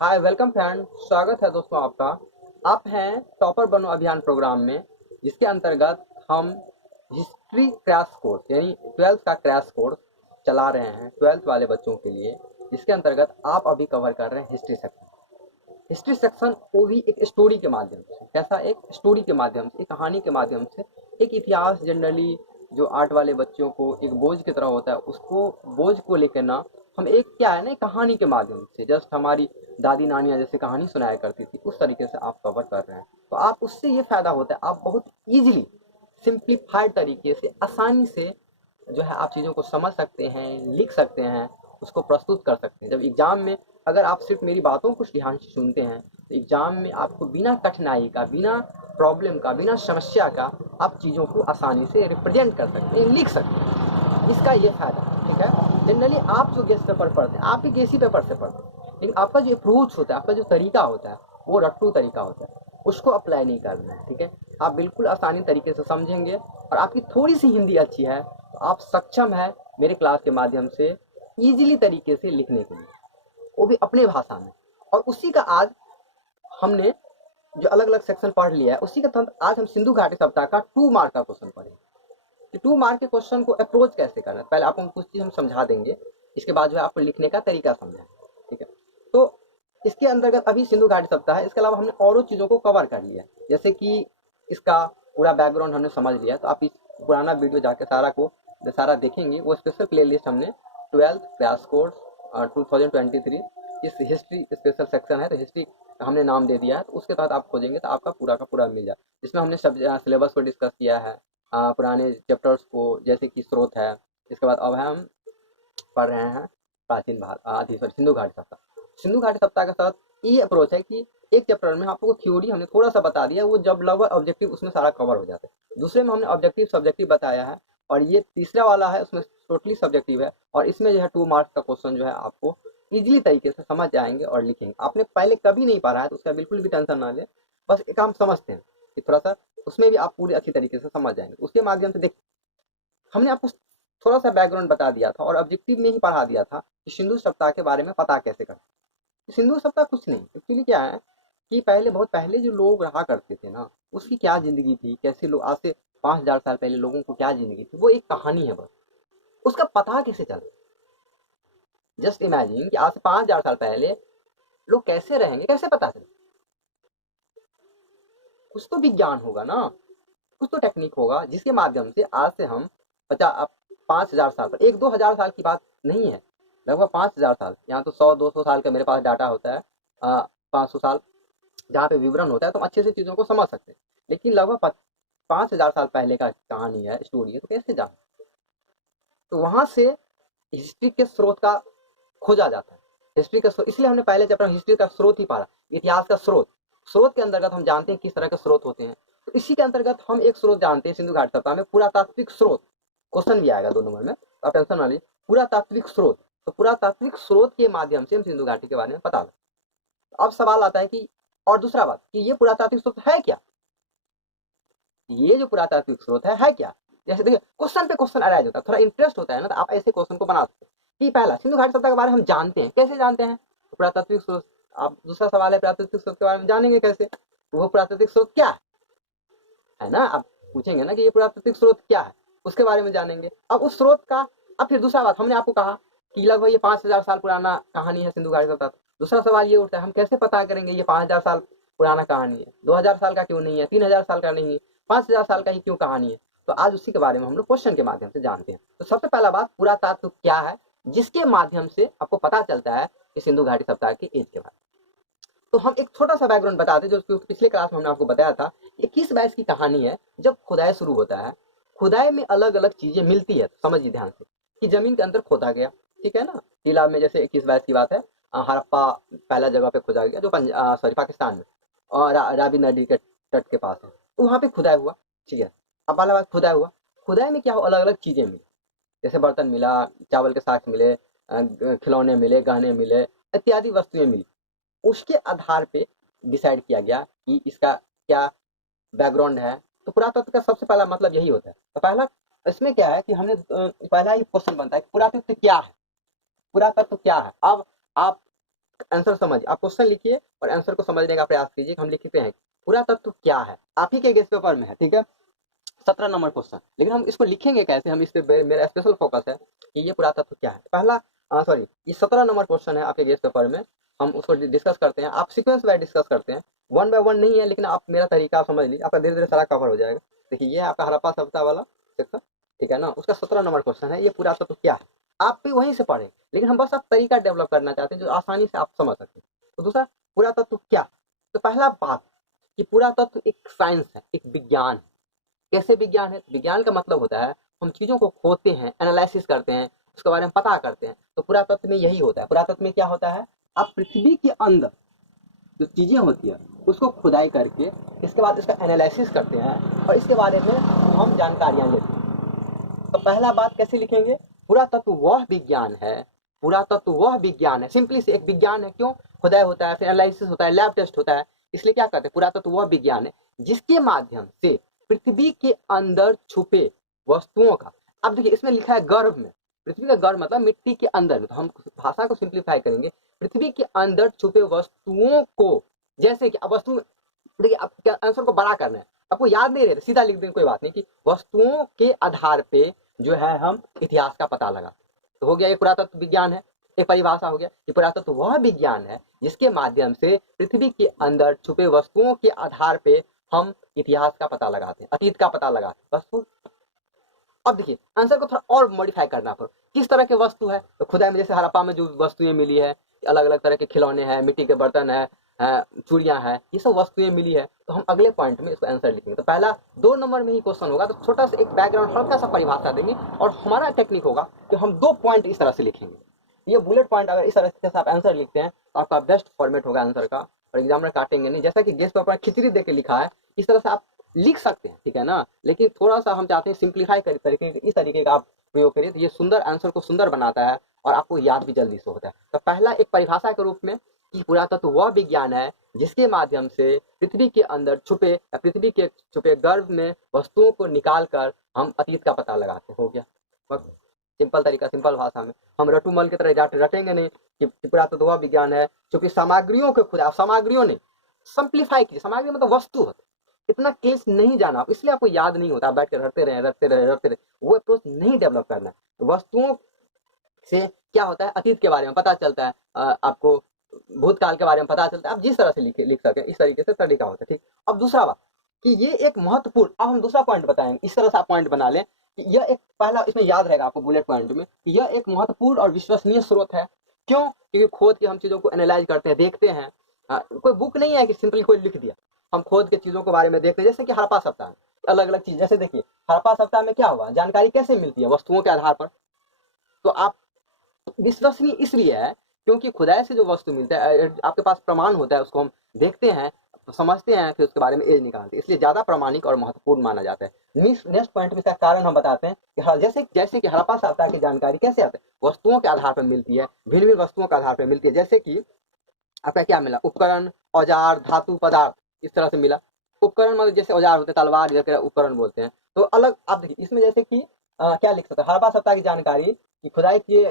Hi welcome friend, स्वागत है दोस्तों आपका। आप हैं टॉपर बनो अभियान प्रोग्राम में, जिसके अंतर्गत हम हिस्ट्री क्रैश कोर्स यानी 12th का क्रैश कोर्स चला रहे हैं 12th वाले बच्चों के लिए। जिसके अंतर्गत आप अभी कवर कर रहे हैं हिस्ट्री सेक्शन। हिस्ट्री सेक्शन वो भी एक स्टोरी के माध्यम से, कैसा एक स्टोरी के माध्यम से, एक कहानी के माध्यम से। एक इतिहास जनरली जो आर्ट वाले बच्चों को एक बोझ की तरह होता है, उसको बोझ को लेकर ना हम एक क्या है ना एक कहानी के माध्यम से, जस्ट हमारी दादी नानियाँ जैसे कहानी सुनाया करती थी उस तरीके से आप कवर कर रहे हैं। तो आप उससे ये फायदा होता है, आप बहुत इजीली सिंप्लीफाइड तरीके से आसानी से जो है आप चीज़ों को समझ सकते हैं, लिख सकते हैं, उसको प्रस्तुत कर सकते हैं। जब एग्जाम में अगर आप सिर्फ मेरी बातों को ध्यान से सुनते हैं तो एग्जाम में आपको बिना कठिनाई का, बिना प्रॉब्लम का, बिना समस्या का आप चीज़ों को आसानी से रिप्रेजेंट कर सकते हैं, लिख सकते हैं। इसका ये फायदा है, ठीक है। जनरली आप जो गेस पेपर पढ़ते हैं, आप भी गेसी पेपर से पढ़ते हैं, लेकिन आपका जो अप्रोच होता है, आपका जो तरीका होता है, वो रट्टू तरीका होता है, उसको अप्लाई नहीं करना है, ठीक है। आप बिल्कुल आसानी तरीके से समझेंगे और आपकी थोड़ी सी हिंदी अच्छी है तो आप सक्षम है मेरे क्लास के माध्यम से इजीली तरीके से लिखने के लिए, वो भी अपने भाषा में। और उसी का आज हमने जो अलग अलग सेक्शन पढ़ लिया है, उसी का तहत आज हम सिंधु घाटी सप्ताह का 2 मार्क का क्वेश्चन पढ़ेंगे कि 2 मार्क के क्वेश्चन को अप्रोच कैसे करना है। पहले आपको कुछ चीज हम समझा देंगे, इसके बाद जो है आपको लिखने का तरीका समझाएंगे, ठीक है। तो इसके अंतर्गत अभी सिंधु घाटी सप्ताह है, इसके अलावा हमने और चीजों को कवर कर लिया, जैसे कि इसका पूरा बैकग्राउंड हमने समझ लिया। तो आप इस पुराना वीडियो जाके सारा देखेंगे, वो स्पेशल प्ले लिस्ट हमने 12th क्रैश कोर्स 2023 इस हिस्ट्री स्पेशल सेक्शन है, तो हिस्ट्री हमने नाम दे दिया है। तो उसके तहत आप खोजेंगे तो आपका पूरा का पूरा मिल जाए, जिसमें हमने सब सिलेबस को डिस्कस किया है, पुराने चैप्टर्स को, जैसे कि स्रोत है। इसके बाद अब हम पढ़ रहे हैं प्राचीन भारत सिंधु घाटी सप्ताह। सिंधु घाटी सप्ताह के साथ ये अप्रोच है कि एक चैप्टर में आप लोगों को थ्योरी हमने थोड़ा सा बता दिया, वो जब लगभग ऑब्जेक्टिव उसमें सारा कवर हो जाता है। दूसरे में हमने ऑब्जेक्टिव सब्जेक्टिव बताया है, और ये तीसरा वाला है उसमें टोटली सब्जेक्टिव है। और इसमें जो है 2 मार्क्स का क्वेश्चन जो है आपको इजीली तरीके से समझ जाएंगे और लिखेंगे। आपने पहले कभी नहीं पढ़ा है तो उसका बिल्कुल भी टेंशन ना ले, बस एक हम समझते हैं कि थोड़ा सा उसमें भी आप पूरी अच्छी तरीके से समझ जाएंगे। उसके माध्यम से देख हमने आपको थोड़ा सा बैकग्राउंड बता दिया था और ऑब्जेक्टिव में ही पढ़ा दिया था कि सिंधु सप्ताह के बारे में पता कैसे करें। सिंधु सप्ताह कुछ नहीं, एक्चुअली क्या है कि पहले बहुत पहले जो लोग रहा करते थे ना, उसकी क्या जिंदगी थी, कैसे लोग आज से 5,000 साल पहले लोगों को क्या जिंदगी थी, वो एक कहानी है बस। उसका पता कैसे चले, जस्ट इमेजिन कि आज से 5,000 साल पहले लोग कैसे रहेंगे, कैसे पता चले। कुछ तो विज्ञान होगा ना, कुछ तो टेक्निक होगा जिसके माध्यम से आज से हम 5,000 साल पर, 1-2 हजार साल की बात नहीं है, लगभग 5,000 साल। यहाँ तो 100-200 साल का मेरे पास डाटा होता है, 500 साल जहाँ पे विवरण होता है, तो हम अच्छे से चीजों को समझ सकते हैं। लेकिन लगभग 5,000 साल पहले का कहानी है, स्टोरी है, तो कैसे जान। तो वहां से हिस्ट्री के स्रोत का खोजा जाता है। हिस्ट्री का स्रोत, इसलिए हमने पहले चैप्टर हिस्ट्री का स्रोत ही पढ़ा, इतिहास का स्रोत। स्रोत के अंतर्गत हम जानते हैं किस तरह के स्रोत होते हैं। तो इसी के अंतर्गत हम एक स्रोत जानते हैं सिंधु घाटी सप्ताह में, पुरातात्विक स्रोत। क्वेश्चन भी आएगा 2 नंबर में, आप टेंशन ना लीजिए। पुरातात्विक स्रोत, तो पुरातात्विक स्रोत के माध्यम से हम सिंधु घाटी के बारे में पता लगा। अब सवाल आता है कि, और दूसरा बात कि ये पुरातात्विक स्रोत है क्या, ये जो पुरातात्विक स्रोत है क्या। जैसे देखिए क्वेश्चन पे क्वेश्चन अराइज होता है, थोड़ा इंटरेस्ट होता है ना, तो आप ऐसे क्वेश्चन को बना सकते हैं कि पहला सिंधु घाटी सप्ताह के बारे में हम जानते हैं, कैसे जानते हैं, पुरातात्विक स्रोत। आप दूसरा सवाल है पुरातात्विक स्रोत के बारे में जानेंगे कैसे, वो पुरातात्विक स्रोत क्या है ना, आप पूछेंगे ना कि ये पुरातात्विक स्रोत क्या है, उसके बारे में जानेंगे। अब उस स्रोत का, अब फिर दूसरा बात हमने आपको कहा कि लगभग ये 5,000 साल पुराना कहानी है सिंधु घाटी सप्ताह। दूसरा सवाल ये उठता है, हम कैसे पता करेंगे ये 5,000 साल पुराना कहानी है, 2,000 साल का क्यों नहीं है, 3,000 साल का नहीं है, 5,000 साल का ही क्यों कहानी है। तो आज उसी के बारे में हम लोग क्वेश्चन के माध्यम से जानते हैं। तो सबसे पहला बात, पुरातत्व क्या है, जिसके माध्यम से आपको पता चलता है कि सिंधु घाटी सप्ताह के एज के बारे में। तो हम एक छोटा सा बैकग्राउंड बताते, जो पिछले क्लास में हमने आपको बताया था। 21-22 की कहानी है, जब खुदाई शुरू होता है, खुदाई में अलग अलग चीजें मिलती है। तो समझिए ध्यान से कि जमीन के अंदर खोदा गया, ठीक है ना। टीला में जैसे 21-22 की बात है, हड़प्पा पहला जगह पे खोदा गया, जो सॉरी पाकिस्तान में, और रावी नदी के तट के पास है, तो वहां पे खुदाई हुआ, ठीक है। अब वाला बात, खुदाई हुआ, खुदाई में क्या हो, अलग अलग चीजें मिली, जैसे बर्तन मिला, चावल के साथ मिले, खिलौने मिले, गहने मिले, इत्यादि वस्तुएं मिली। उसके आधार पे डिसाइड किया गया कि इसका क्या बैकग्राउंड है। तो पुरातत्व का सबसे पहला मतलब यही होता है। तो पहला इसमें क्या है कि हमने पहला ही क्वेश्चन बनता है कि पुरातत्व क्या है, पुरातत्व क्या है। अब आप आंसर समझिए, आप क्वेश्चन लिखिए और आंसर को समझने का प्रयास कीजिए। हम लिखते हैं पुरातत्व क्या है, आप ही के गेस्ट पेपर में है, ठीक है, 17 नंबर क्वेश्चन। लेकिन हम इसको लिखेंगे कैसे, हम इस पे मेरा स्पेशल फोकस है कि ये पुरातत्व क्या है। पहला सॉरी, ये 17 नंबर क्वेश्चन है आपके गेस्ट पेपर में, हम उसको डिस्कस करते हैं। आप सीक्वेंस वाइज डिस्कस करते हैं, वन बाय वन नहीं है, लेकिन आप मेरा तरीका समझ लीजिए, आपका धीरे धीरे सारा कवर हो जाएगा। देखिए ये आपका हड़प्पा सभ्यता वाला सेक्शन, ठीक है ना, उसका 17 नंबर क्वेश्चन है, ये पुरातत्व क्या है। आप भी वहीं से पढ़े, लेकिन हम बस आप तरीका डेवलप करना चाहते हैं जो आसानी से आप समझ सकें। तो दूसरा, पुरातत्व क्या, तो पहला बात कि पुरातत्व एक साइंस है, एक विज्ञान है। कैसे विज्ञान है, विज्ञान का मतलब होता है हम चीजों को खोदते हैं, एनालिसिस करते हैं, उसके बारे में पता करते हैं। तो पुरातत्व में यही होता है। पुरातत्व में क्या होता है, आप पृथ्वी के अंदर जो चीजें होती है उसको खुदाई करके इसके बाद इसका एनालिसिस करते हैं और इसके बारे में हम जानकारियां लेते हैं। तो पहला बात कैसे लिखेंगे, पुरातत्व वह विज्ञान है, पुरातत्व वह विज्ञान है, सिंपली से एक विज्ञान है। क्यों, खुदाई होता है, फिर एनालिसिस होता है, लैब टेस्ट होता है, इसलिए क्या कहते हैं, पुरातत्व वह विज्ञान है जिसके माध्यम से पृथ्वी के अंदर छुपे वस्तुओं का, अब देखिए इसमें लिखा है गर्भ में, पृथ्वी का गर्भ मतलब मिट्टी के अंदर में, तो हम भाषा को सिंप्लीफाई करेंगे, पृथ्वी के अंदर छुपे वस्तुओं को, जैसे कि अब वस्तु, देखिए अब क्या आंसर को बड़ा करना है, आपको याद नहीं रहे सीधा लिख देंगे कोई बात नहीं, कि वस्तुओं के आधार पे जो है हम इतिहास का पता लगा। तो हो गया ये पुरातत्व विज्ञान है, एक परिभाषा हो गया कि पुरातत्व वह विज्ञान है जिसके माध्यम से पृथ्वी के अंदर छुपे वस्तुओं के आधार पे हम इतिहास का पता लगाते हैं, अतीत का पता लगाते हैं, बस। अब देखिए आंसर को थोड़ा और मॉडिफाई करना पड़ो, किस तरह के वस्तु है, तो खुदाई में जैसे हड़प्पा में जो वस्तुएं मिली है, अलग अलग तरह के खिलौने हैं, मिट्टी के बर्तन है, चूड़ियां हैं, ये सब वस्तुएं मिली है। तो हम अगले पॉइंट में इसको आंसर लिखेंगे। तो पहला 2 नंबर में ही क्वेश्चन होगा, तो छोटा सा एक बैकग्राउंड हल्का सा परिभाषा देंगे और हमारा टेक्निक होगा कि हम 2 पॉइंट इस तरह से लिखेंगे। ये बुलेट पॉइंट अगर इस तरह से आप आंसर लिखते हैं तो आपका बेस्ट फॉर्मेट होगा आंसर का, और एग्जामिनर काटेंगे नहीं। जैसा कि गेस्ट पेपर खिचड़ी दे के लिखा है, इस तरह से आप लिख सकते हैं, ठीक है ना, लेकिन थोड़ा सा हम चाहते हैं सिंप्लीफाई करके इस तरीके का आप प्रयोग करिए, तो ये सुंदर आंसर को सुंदर बनाता है और आपको याद भी जल्दी से होता है। तो पहला एक परिभाषा के रूप में कि पुरातत्व वह विज्ञान है जिसके माध्यम से पृथ्वी के अंदर छुपे या पृथ्वी के छुपे गर्भ में वस्तुओं को निकाल कर हम अतीत का पता लगाते, हो गया बस। सिंपल तरीका, सिंपल भाषा में, हम रटूमल की तरह रटेंगे नहीं कि पुरातत्व वह विज्ञान है क्योंकि सामग्रियों के खुद, सामग्रियों नहीं, सिंप्लीफाई कीजिए, सामग्री मतलब वस्तु होती, इतना केस नहीं जाना, इसलिए आपको याद नहीं होता, बैठ कर रटते रहे रटते रहे रटते रहे, वो अप्रोच नहीं डेवलप करना है। तो वस्तुओं से क्या होता है, अतीत के बारे में पता चलता है, आपको भूतकाल के बारे में पता चलता है, आप जिस तरह से लिख सके इस तरीके से तरीका होता है, ठीक। अब दूसरा बात कि ये एक महत्वपूर्ण, अब हम दूसरा पॉइंट बताएंगे, इस तरह से आप पॉइंट बना लें कि यह एक, पहला इसमें याद रहेगा आपको बुलेट पॉइंट में, कि यह एक महत्वपूर्ण और विश्वसनीय स्रोत है। क्यों, क्योंकि खोद के हम चीजों को एनालाइज करते हैं, देखते हैं, कोई बुक नहीं है कि सिंपली कोई लिख दिया, हम खोद के चीजों के बारे में देखते हैं। जैसे कि हड़प्पा सप्ताह, अलग अलग चीज, जैसे देखिए हड़प्पा सप्ताह में क्या हुआ, जानकारी कैसे मिलती है, वस्तुओं के आधार पर। तो आप विश्वसनीय इसलिए है क्योंकि खुदाई से जो वस्तु मिलता है, आपके पास प्रमाण होता है, उसको हम देखते हैं, समझते हैं, फिर उसके बारे में एज निकालते हैं, इसलिए ज्यादा प्रामाणिक और महत्वपूर्ण माना जाता है। नेक्स्ट पॉइंट में इसका कारण हम बताते हैं कि जैसे जैसे कि हड़प्पा सभ्यता की जानकारी कैसे आती है, वस्तुओं के आधार पर मिलती है, भिन्न भिन्न वस्तुओं के आधार पर मिलती है। जैसे कि आपका क्या मिला, उपकरण, औजार, धातु पदार्थ, इस तरह से मिला। उपकरण मतलब जैसे औजार होते हैं, तलवार जैसे उपकरण बोलते हैं, तो अलग। आप देखिए इसमें जैसे कि क्या लिख सकते हैं, हड़प्पा सभ्यता की जानकारी की खुदाई की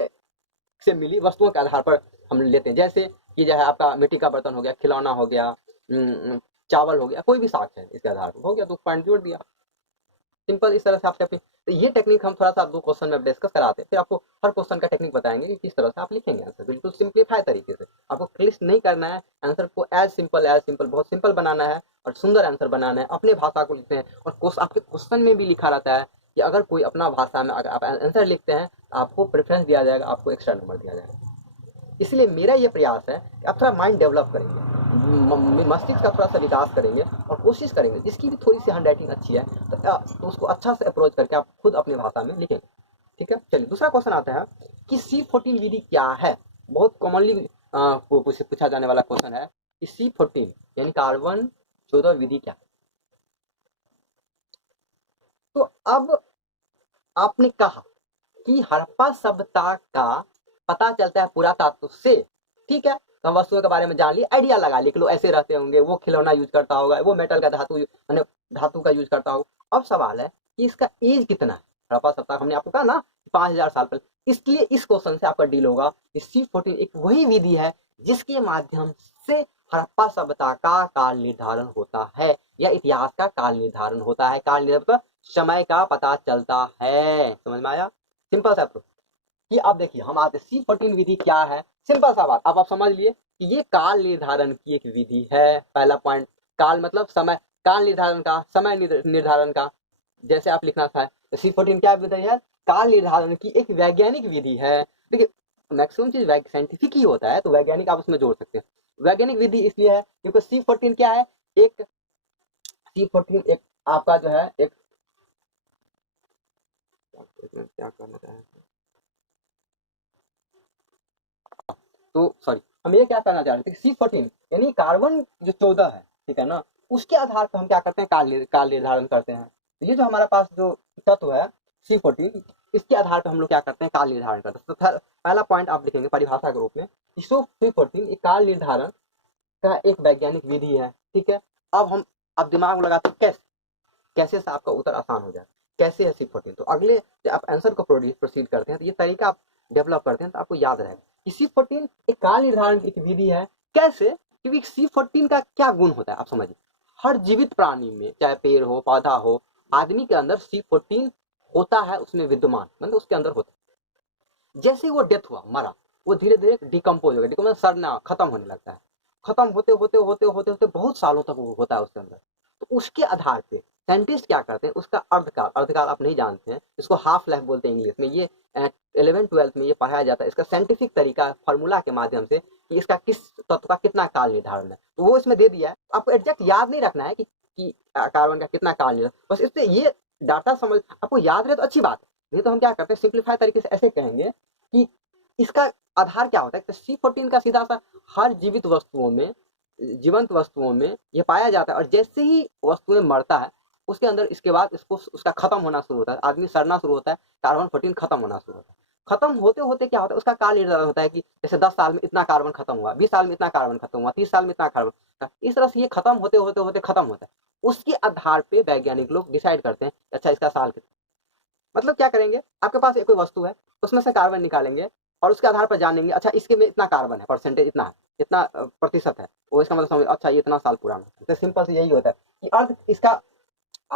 से मिली वस्तुओं के आधार पर हम लेते हैं। जैसे कि जो है आपका मिट्टी का बर्तन हो गया, खिलौना हो गया, चावल हो गया, कोई भी साक्ष्य है इसके आधार पर, हो गया तो पॉइंट जोड़ दिया, सिंपल। इस तरह से आपसे अपनी, तो ये टेक्निक हम थोड़ा सा 2 क्वेश्चन में डिस्कस कराते हैं, फिर आपको हर क्वेश्चन का टेक्निक बताएंगे कि किस तरह से आप लिखेंगे आंसर, बिल्कुल सिंप्लीफाई तरीके से। आपको क्लिष्ट नहीं करना है, आंसर को एज सिंपल बहुत सिंपल बनाना है और सुंदर आंसर बनाना है, अपने भाषा को लिखते हैं। और आपके क्वेश्चन में भी लिखा रहता है कि अगर कोई अपना भाषा में अगर आप आंसर लिखते हैं तो आपको प्रेफरेंस दिया जाएगा, आपको एक्स्ट्रा नंबर दिया जाएगा। इसलिए मेरा ये प्रयास है कि आप थोड़ा माइंड डेवलप करेंगे, मस्तिष्क का थोड़ा सा विकास करेंगे और कोशिश करेंगे, जिसकी भी थोड़ी सी हैंड राइटिंग अच्छी है तो उसको अच्छा से अप्रोच करके आप खुद अपनी भाषा में लिखेंगे, ठीक है। चलिए दूसरा क्वेश्चन आता है कि C14 विधि क्या है। बहुत कॉमनली पूछा जाने वाला क्वेश्चन है कि C14 यानी कार्बन 14 विधि क्या है। तो अब आपने कहा कि हड़प्पा सभ्यता का पता चलता है पुरातत्व से, ठीक है, तो हम वस्तुओं के बारे में जान लिए, आइडिया लगा लिए कि लोग ऐसे रहते होंगे, वो खिलौना यूज करता होगा, वो मेटल का धातु का यूज करता होगा। अब सवाल है कि इसका एज कितना है। हड़प्पा सभ्यता हमने आपको कहा ना 5000 साल पहले, इसलिए इस क्वेश्चन से आपका डील होगा कि C14 एक वही विधि है जिसके माध्यम से हड़प्पा सभ्यता का काल निर्धारण होता है या इतिहास का काल निर्धारण होता है। काल निर्धारण मतलब समय का पता चलता है। समझ में आया? सिंपल सा प्रूफ कि अब देखिए हम आते C14 विधि क्या है। सिंपल सा बात, अब आप समझ लिए कि ये काल निर्धारण की एक विधि है। पहला पॉइंट, काल मतलब समय, काल निर्धारण का, समय निर्धारण का, जैसे आप लिखना था C14 क्या विधि है? काल निर्धारण की एक वैज्ञानिक विधि है। देखिए मैक्सिमम चीज साइंटिफिक ही होता है, तो वैज्ञानिक आप उसमें जोड़ सकते हैं। वैज्ञानिक विधि इसलिए है क्योंकि C14 क्या है? एक C14 एक आपका जो है एक क्या करना चाहे तो सॉरी, हम ये क्या करना चाह रहे थे, C14 यानी कार्बन जो 14 है, ठीक है ना, उसके आधार पर हम क्या करते हैं, काल निर्धारण करते हैं। तो ये जो हमारा पास जो तत्व है C14, इसके आधार पर हम लोग क्या करते हैं, काल निर्धारण करते हैं। तो पहला पॉइंट आप लिखेंगे परिभाषा के रूप में, C14 एक काल निर्धारण का एक वैज्ञानिक विधि है। ठीक है, अब हम अब दिमाग में लगाते हैं कैसे, कैसे से आपका उत्तर आसान हो जाए। कैसे है C14? तो अगले जब आप आंसर को प्रोसीड करते हैं तो ये तरीका आप डेवलप करते हैं तो आपको याद रहेगा कि C14 एक काल निर्धारण की एक विधि है। कैसे? क्योंकि C14 का क्या गुण होता है आप समझिए। हर जीवित प्राणी में, चाहे पेड़ हो, पौधा हो, आदमी के अंदर C14 होता है, उसमें विद्यमान, मतलब उसके अंदर होता है। जैसे वो डेथ हुआ, मरा, वो धीरे धीरे डिकम्पोज हो गया, मतलब सड़ना, खत्म होने लगता है। खत्म होते होते होते होते होते बहुत सालों तक वो होता है उसके अंदर। तो उसके आधार पे साइंटिस्ट क्या करते हैं, उसका अर्धकाल, अर्धकाल आप नहीं जानते हैं, इसको हाफ लाइफ बोलते हैं इंग्लिश में। ये 11th-12th में ये पढ़ाया जाता है, इसका साइंटिफिक तरीका फॉर्मूला के माध्यम से कि इसका किस तत्व का कितना काल निर्धारण है, तो वो इसमें दे दिया है। आपको एग्जैक्ट याद नहीं रखना है कि कार्बन का कितना काल निर्धारण, बस इससे ये डाटा समझ आपको याद रहे तो अच्छी बात है। नहीं तो हम क्या करते हैं, सिंप्लीफाई तरीके से ऐसे कहेंगे कि इसका आधार क्या होता है। तो C14 का सीधा सा हर जीवित वस्तुओं में, जीवंत वस्तुओं में ये पाया जाता है, और जैसे ही वस्तुएं मरता है उसके अंदर, इसके बाद इसको उसका खत्म होना शुरू होता है, आदमी सड़ना शुरू होता है, कार्बन 14 खत्म होना शुरू होता है। खत्म होते होते क्या होता है, उसका काल निर्धारण होता है कि जैसे 10 साल में इतना कार्बन खत्म हुआ, 20 साल में इतना कार्बन खत्म हुआ, 30 साल में इतना कार्बन, इस तरह से ये खत्म होते होते होते खत्म होता है। उसके आधार पे वैज्ञानिक लोग डिसाइड करते हैं अच्छा इसका साल कितना, मतलब क्या करेंगे, आपके पास एक कोई वस्तु है, उसमें से कार्बन निकालेंगे और उसके आधार पर जानेंगे अच्छा इसके में इतना कार्बन है, परसेंटेज इतना है, इतना प्रतिशत है, वो इसका मतलब समझ अच्छा ये इतना साल पुराना है। तो सिंपल से यही होता है कि अर्ध इसका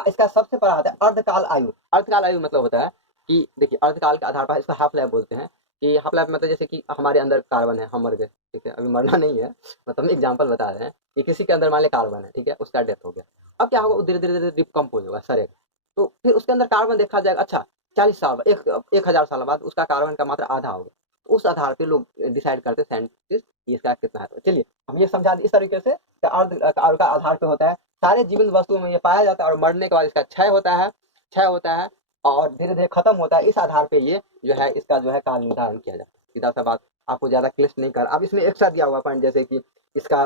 इसका सबसे बड़ा होता है अर्धकाल आयु। अर्धकाल आयु मतलब होता है कि देखिए अर्धकाल के आधार पर इसको हाफ लाइफ बोलते हैं, कि हाफ लाइफ मतलब जैसे कि हमारे अंदर कार्बन है, हम मर गए, ठीक है, अभी मरना नहीं है, मतलब हम एग्जाम्पल बता रहे हैं कि किसी के अंदर मान ले कार्बन है, ठीक है, उसका डेथ हो गया, अब क्या होगा, वो धीरे धीरे धीरे डिकम्पोज होगा, सरेगा, तो फिर उसके अंदर कार्बन देखा जाएगा, अच्छा 40 साल, 1000 साल बाद उसका कार्बन का मात्रा आधा होगा। तो उस आधार पर लोग डिसाइड करते हैं साइंटिस्ट इसका कितना है। तो चलिए हम ये समझा इस तरीके से अर्ध का आधार पे होता है, सारे जीवित वस्तुओं में ये पाया जाता है, और मरने के बाद इसका क्षय होता है, क्षय होता है और धीरे धीरे खत्म होता है। इस आधार पे ये जो है इसका जो है काल निर्धारण किया जाता है। सीधा सा बात, आपको ज्यादा क्लिष्ट नहीं कर। अब इसमें एक साथ दिया हुआ पॉइंट, जैसे कि इसका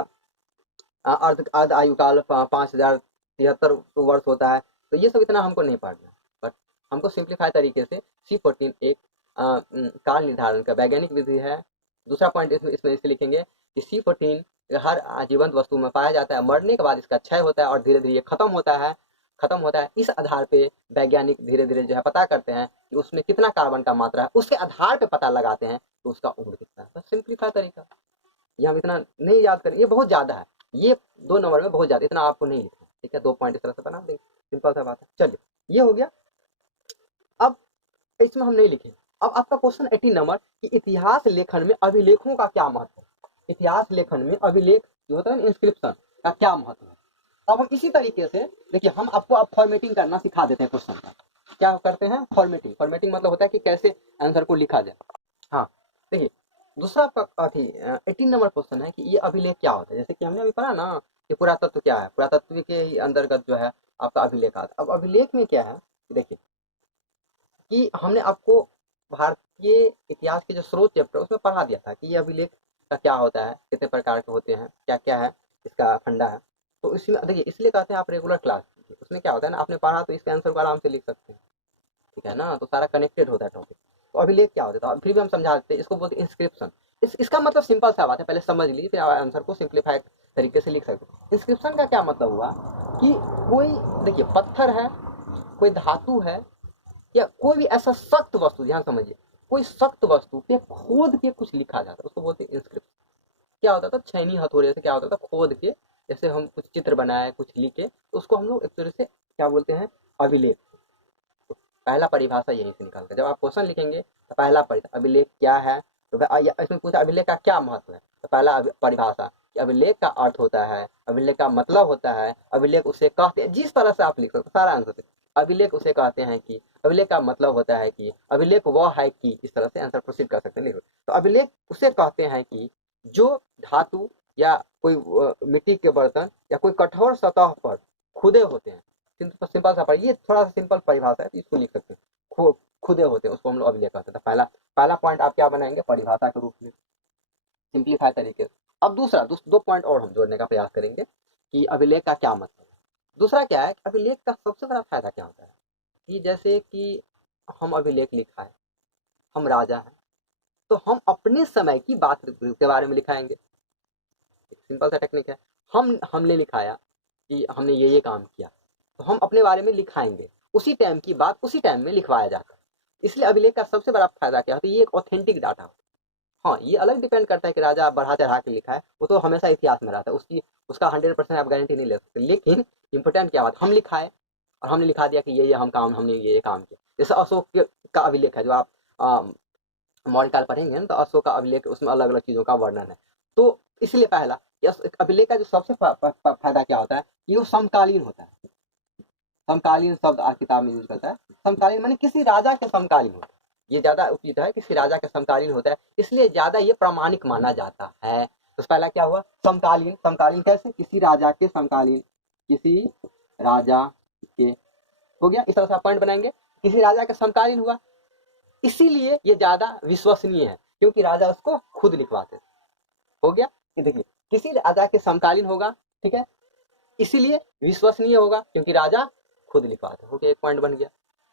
अर्ध अर्ध आयु काल 5073 वर्ष होता है, तो ये सब इतना हमको नहीं पढ़ना, बट हमको सिंप्लीफाई तरीके से C14 एक काल निर्धारण का वैज्ञानिक विधि है। दूसरा पॉइंट इसमें इससे लिखेंगे कि C14 हर जीवंत वस्तु में पाया जाता है, मरने के बाद इसका क्षय होता है और धीरे धीरे खत्म होता है, खत्म होता है। इस आधार पे वैज्ञानिक धीरे धीरे जो है पता करते हैं कि उसमें कितना कार्बन का मात्रा है, उसके आधार पे पता लगाते हैं कि उसका उम्र कितना है। बस सिंप्लीफाई तरीका, ये हम इतना नहीं याद करें, ये बहुत ज्यादा है, ये 2 नंबर में बहुत ज्यादा, इतना आपको नहीं लिखना, ठीक है, 2 पॉइंट इस तरह से बना देंगे, सिंपल सा बात है। चलिए ये हो गया। अब इसमें हम नहीं लिखेंगे। अब आपका क्वेश्चन 18 नंबर कि इतिहास लेखन में अभिलेखों का क्या महत्व है। इतिहास लेखन में अभिलेख जो होता है ना, इंस्क्रिप्शन का क्या महत्व है। अब हम इसी तरीके से देखिए, हम आपको अब फॉर्मेटिंग करना सिखा देते हैं क्वेश्चन का। क्या करते हैं, फॉर्मेटिंग। फॉर्मेटिंग मतलब होता है कि कैसे आंसर को लिखा जाए। हाँ देखिए, दूसरा आपका 18 नंबर क्वेश्चन है कि ये अभिलेख क्या होता है। जैसे कि हमने अभी पढ़ा ना कि पुरातत्व क्या है, पुरातत्व के ही अंतर्गत जो है आपका अभिलेख आता है। अब अभिलेख में क्या है, देखिए कि हमने आपको भारतीय इतिहास के जो स्रोत चैप्टर उसमें पढ़ा दिया था कि ये अभिलेख का क्या होता है, कितने प्रकार के होते हैं, क्या क्या है इसका फंडा है। तो इसमें देखिए, इसलिए कहते हैं आप रेगुलर क्लास कीजिए। उसमें क्या होता है ना, आपने पढ़ा तो इसके आंसर को आराम से लिख सकते हैं, ठीक है ना, तो सारा कनेक्टेड होता है टॉपिक। तो अभिलेख क्या होता है, तो फिर भी हम समझा देते हैं, इसको बोलते हैं इंस्क्रिप्शन। इसका मतलब सिंपल सा बात है, पहले समझ लीजिए फिर आप आंसर को सिंप्लीफाइड तरीके से लिख सकते हैं। इंस्क्रिप्शन का क्या मतलब हुआ कि कोई देखिए पत्थर है, कोई धातु है, या कोई भी ऐसा सख्त वस्तु, ध्यान समझिए, कोई सख्त वस्तु पे खोद के कुछ लिखा जाता है, उसको बोलते हैं इंस्क्रिप्शन। क्या होता था, छैनी हथौड़े से क्या होता था, खोद के जैसे हम कुछ चित्र बनाए, कुछ लिखे, तो उसको हम लोग एक तरह से क्या बोलते हैं, अभिलेख। तो पहला परिभाषा यहीं से निकालते हैं। जब आप क्वेश्चन लिखेंगे तो पहला अभिलेख क्या है, तो इसमें पूछा अभिलेख का क्या महत्व है, तो पहला परिभाषा कि अभिलेख का अर्थ होता है, अभिलेख का मतलब होता है, अभिलेख उसे कहते हैं, जिस तरह से आप लिख सकते सारा आंसर से, अभिलेख उसे कहते हैं कि, अभिलेख का मतलब होता है कि, अभिलेख वह है कि, इस तरह से आंसर प्रोसीड कर सकते हैं, लिखो। तो अभिलेख उसे कहते हैं कि जो धातु या कोई मिट्टी के बर्तन या कोई कठोर सतह पर खुदे होते हैं, सिंपल सा ये थोड़ा सा सिंपल परिभाषा है, तो इसको लिख सकते हैं, खुदे होते हैं, उसको हम लोग अभिलेख कहते हैं। पहला पहला पॉइंट आप क्या बनाएंगे, परिभाषा के रूप में, सिंप्लीफाई तरीके से। अब दूसरा दो पॉइंट और हम जोड़ने का प्रयास करेंगे कि अभिलेख का क्या मतलब है। दूसरा क्या है, अभिलेख का सबसे बड़ा फायदा क्या होता है कि जैसे कि हम अभिलेख लिखा है, हम राजा हैं, तो हम अपने समय की बात के बारे में लिखाएंगे। सिंपल सा टेक्निक है, हमने लिखाया कि हमने ये काम किया, तो हम अपने बारे में लिखाएंगे, उसी टाइम की बात उसी टाइम में लिखवाया जाता है। इसलिए अभिलेख का सबसे बड़ा फायदा क्या होता है, ये एक ऑथेंटिक डाटा होता है। हाँ, ये अलग डिपेंड करता है कि राजा बढ़ा चढ़ा के लिखा है, वो तो हमेशा इतिहास में रहता है, उसका 100% आप गारंटी नहीं ले सकते। लेकिन इंपॉर्टेंट क्या बात, हम लिखाए और हमने लिखा दिया कि ये हम काम, हमने ये काम किया। जैसे अशोक का अभिलेख है, जो आप मौर्यकाल पढ़ेंगे ना, तो अशोक का अभिलेख, उसमें अलग अलग चीजों का वर्णन है। तो इसलिए पहला अभिलेख का जो सबसे फायदा क्या होता है कि वो समकालीन होता है। समकालीन शब्द आज किताब में यूज करता है, समकालीन माने किसी राजा के समकालीन होता है, ये ज्यादा उपयुक्त है, किसी राजा के समकालीन होता है, इसलिए ज्यादा ये प्रामाणिक माना जाता है। तो पहला क्या हुआ, समकालीन। समकालीन कैसे, किसी राजा के समकालीन, किसी राजा के, हो गया। इस तरह से आप पॉइंट बनाएंगे, किसी राजा के समकालीन हुआ, इसीलिए ये ज्यादा विश्वसनीय है, क्योंकि राजा उसको खुद लिखवाते थे। हो गया, कि देखिए किसी राजा के समकालीन होगा, ठीक है, इसीलिए विश्वसनीय होगा क्योंकि राजा खुद लिखवाते। हो गया, एक पॉइंट बन गया।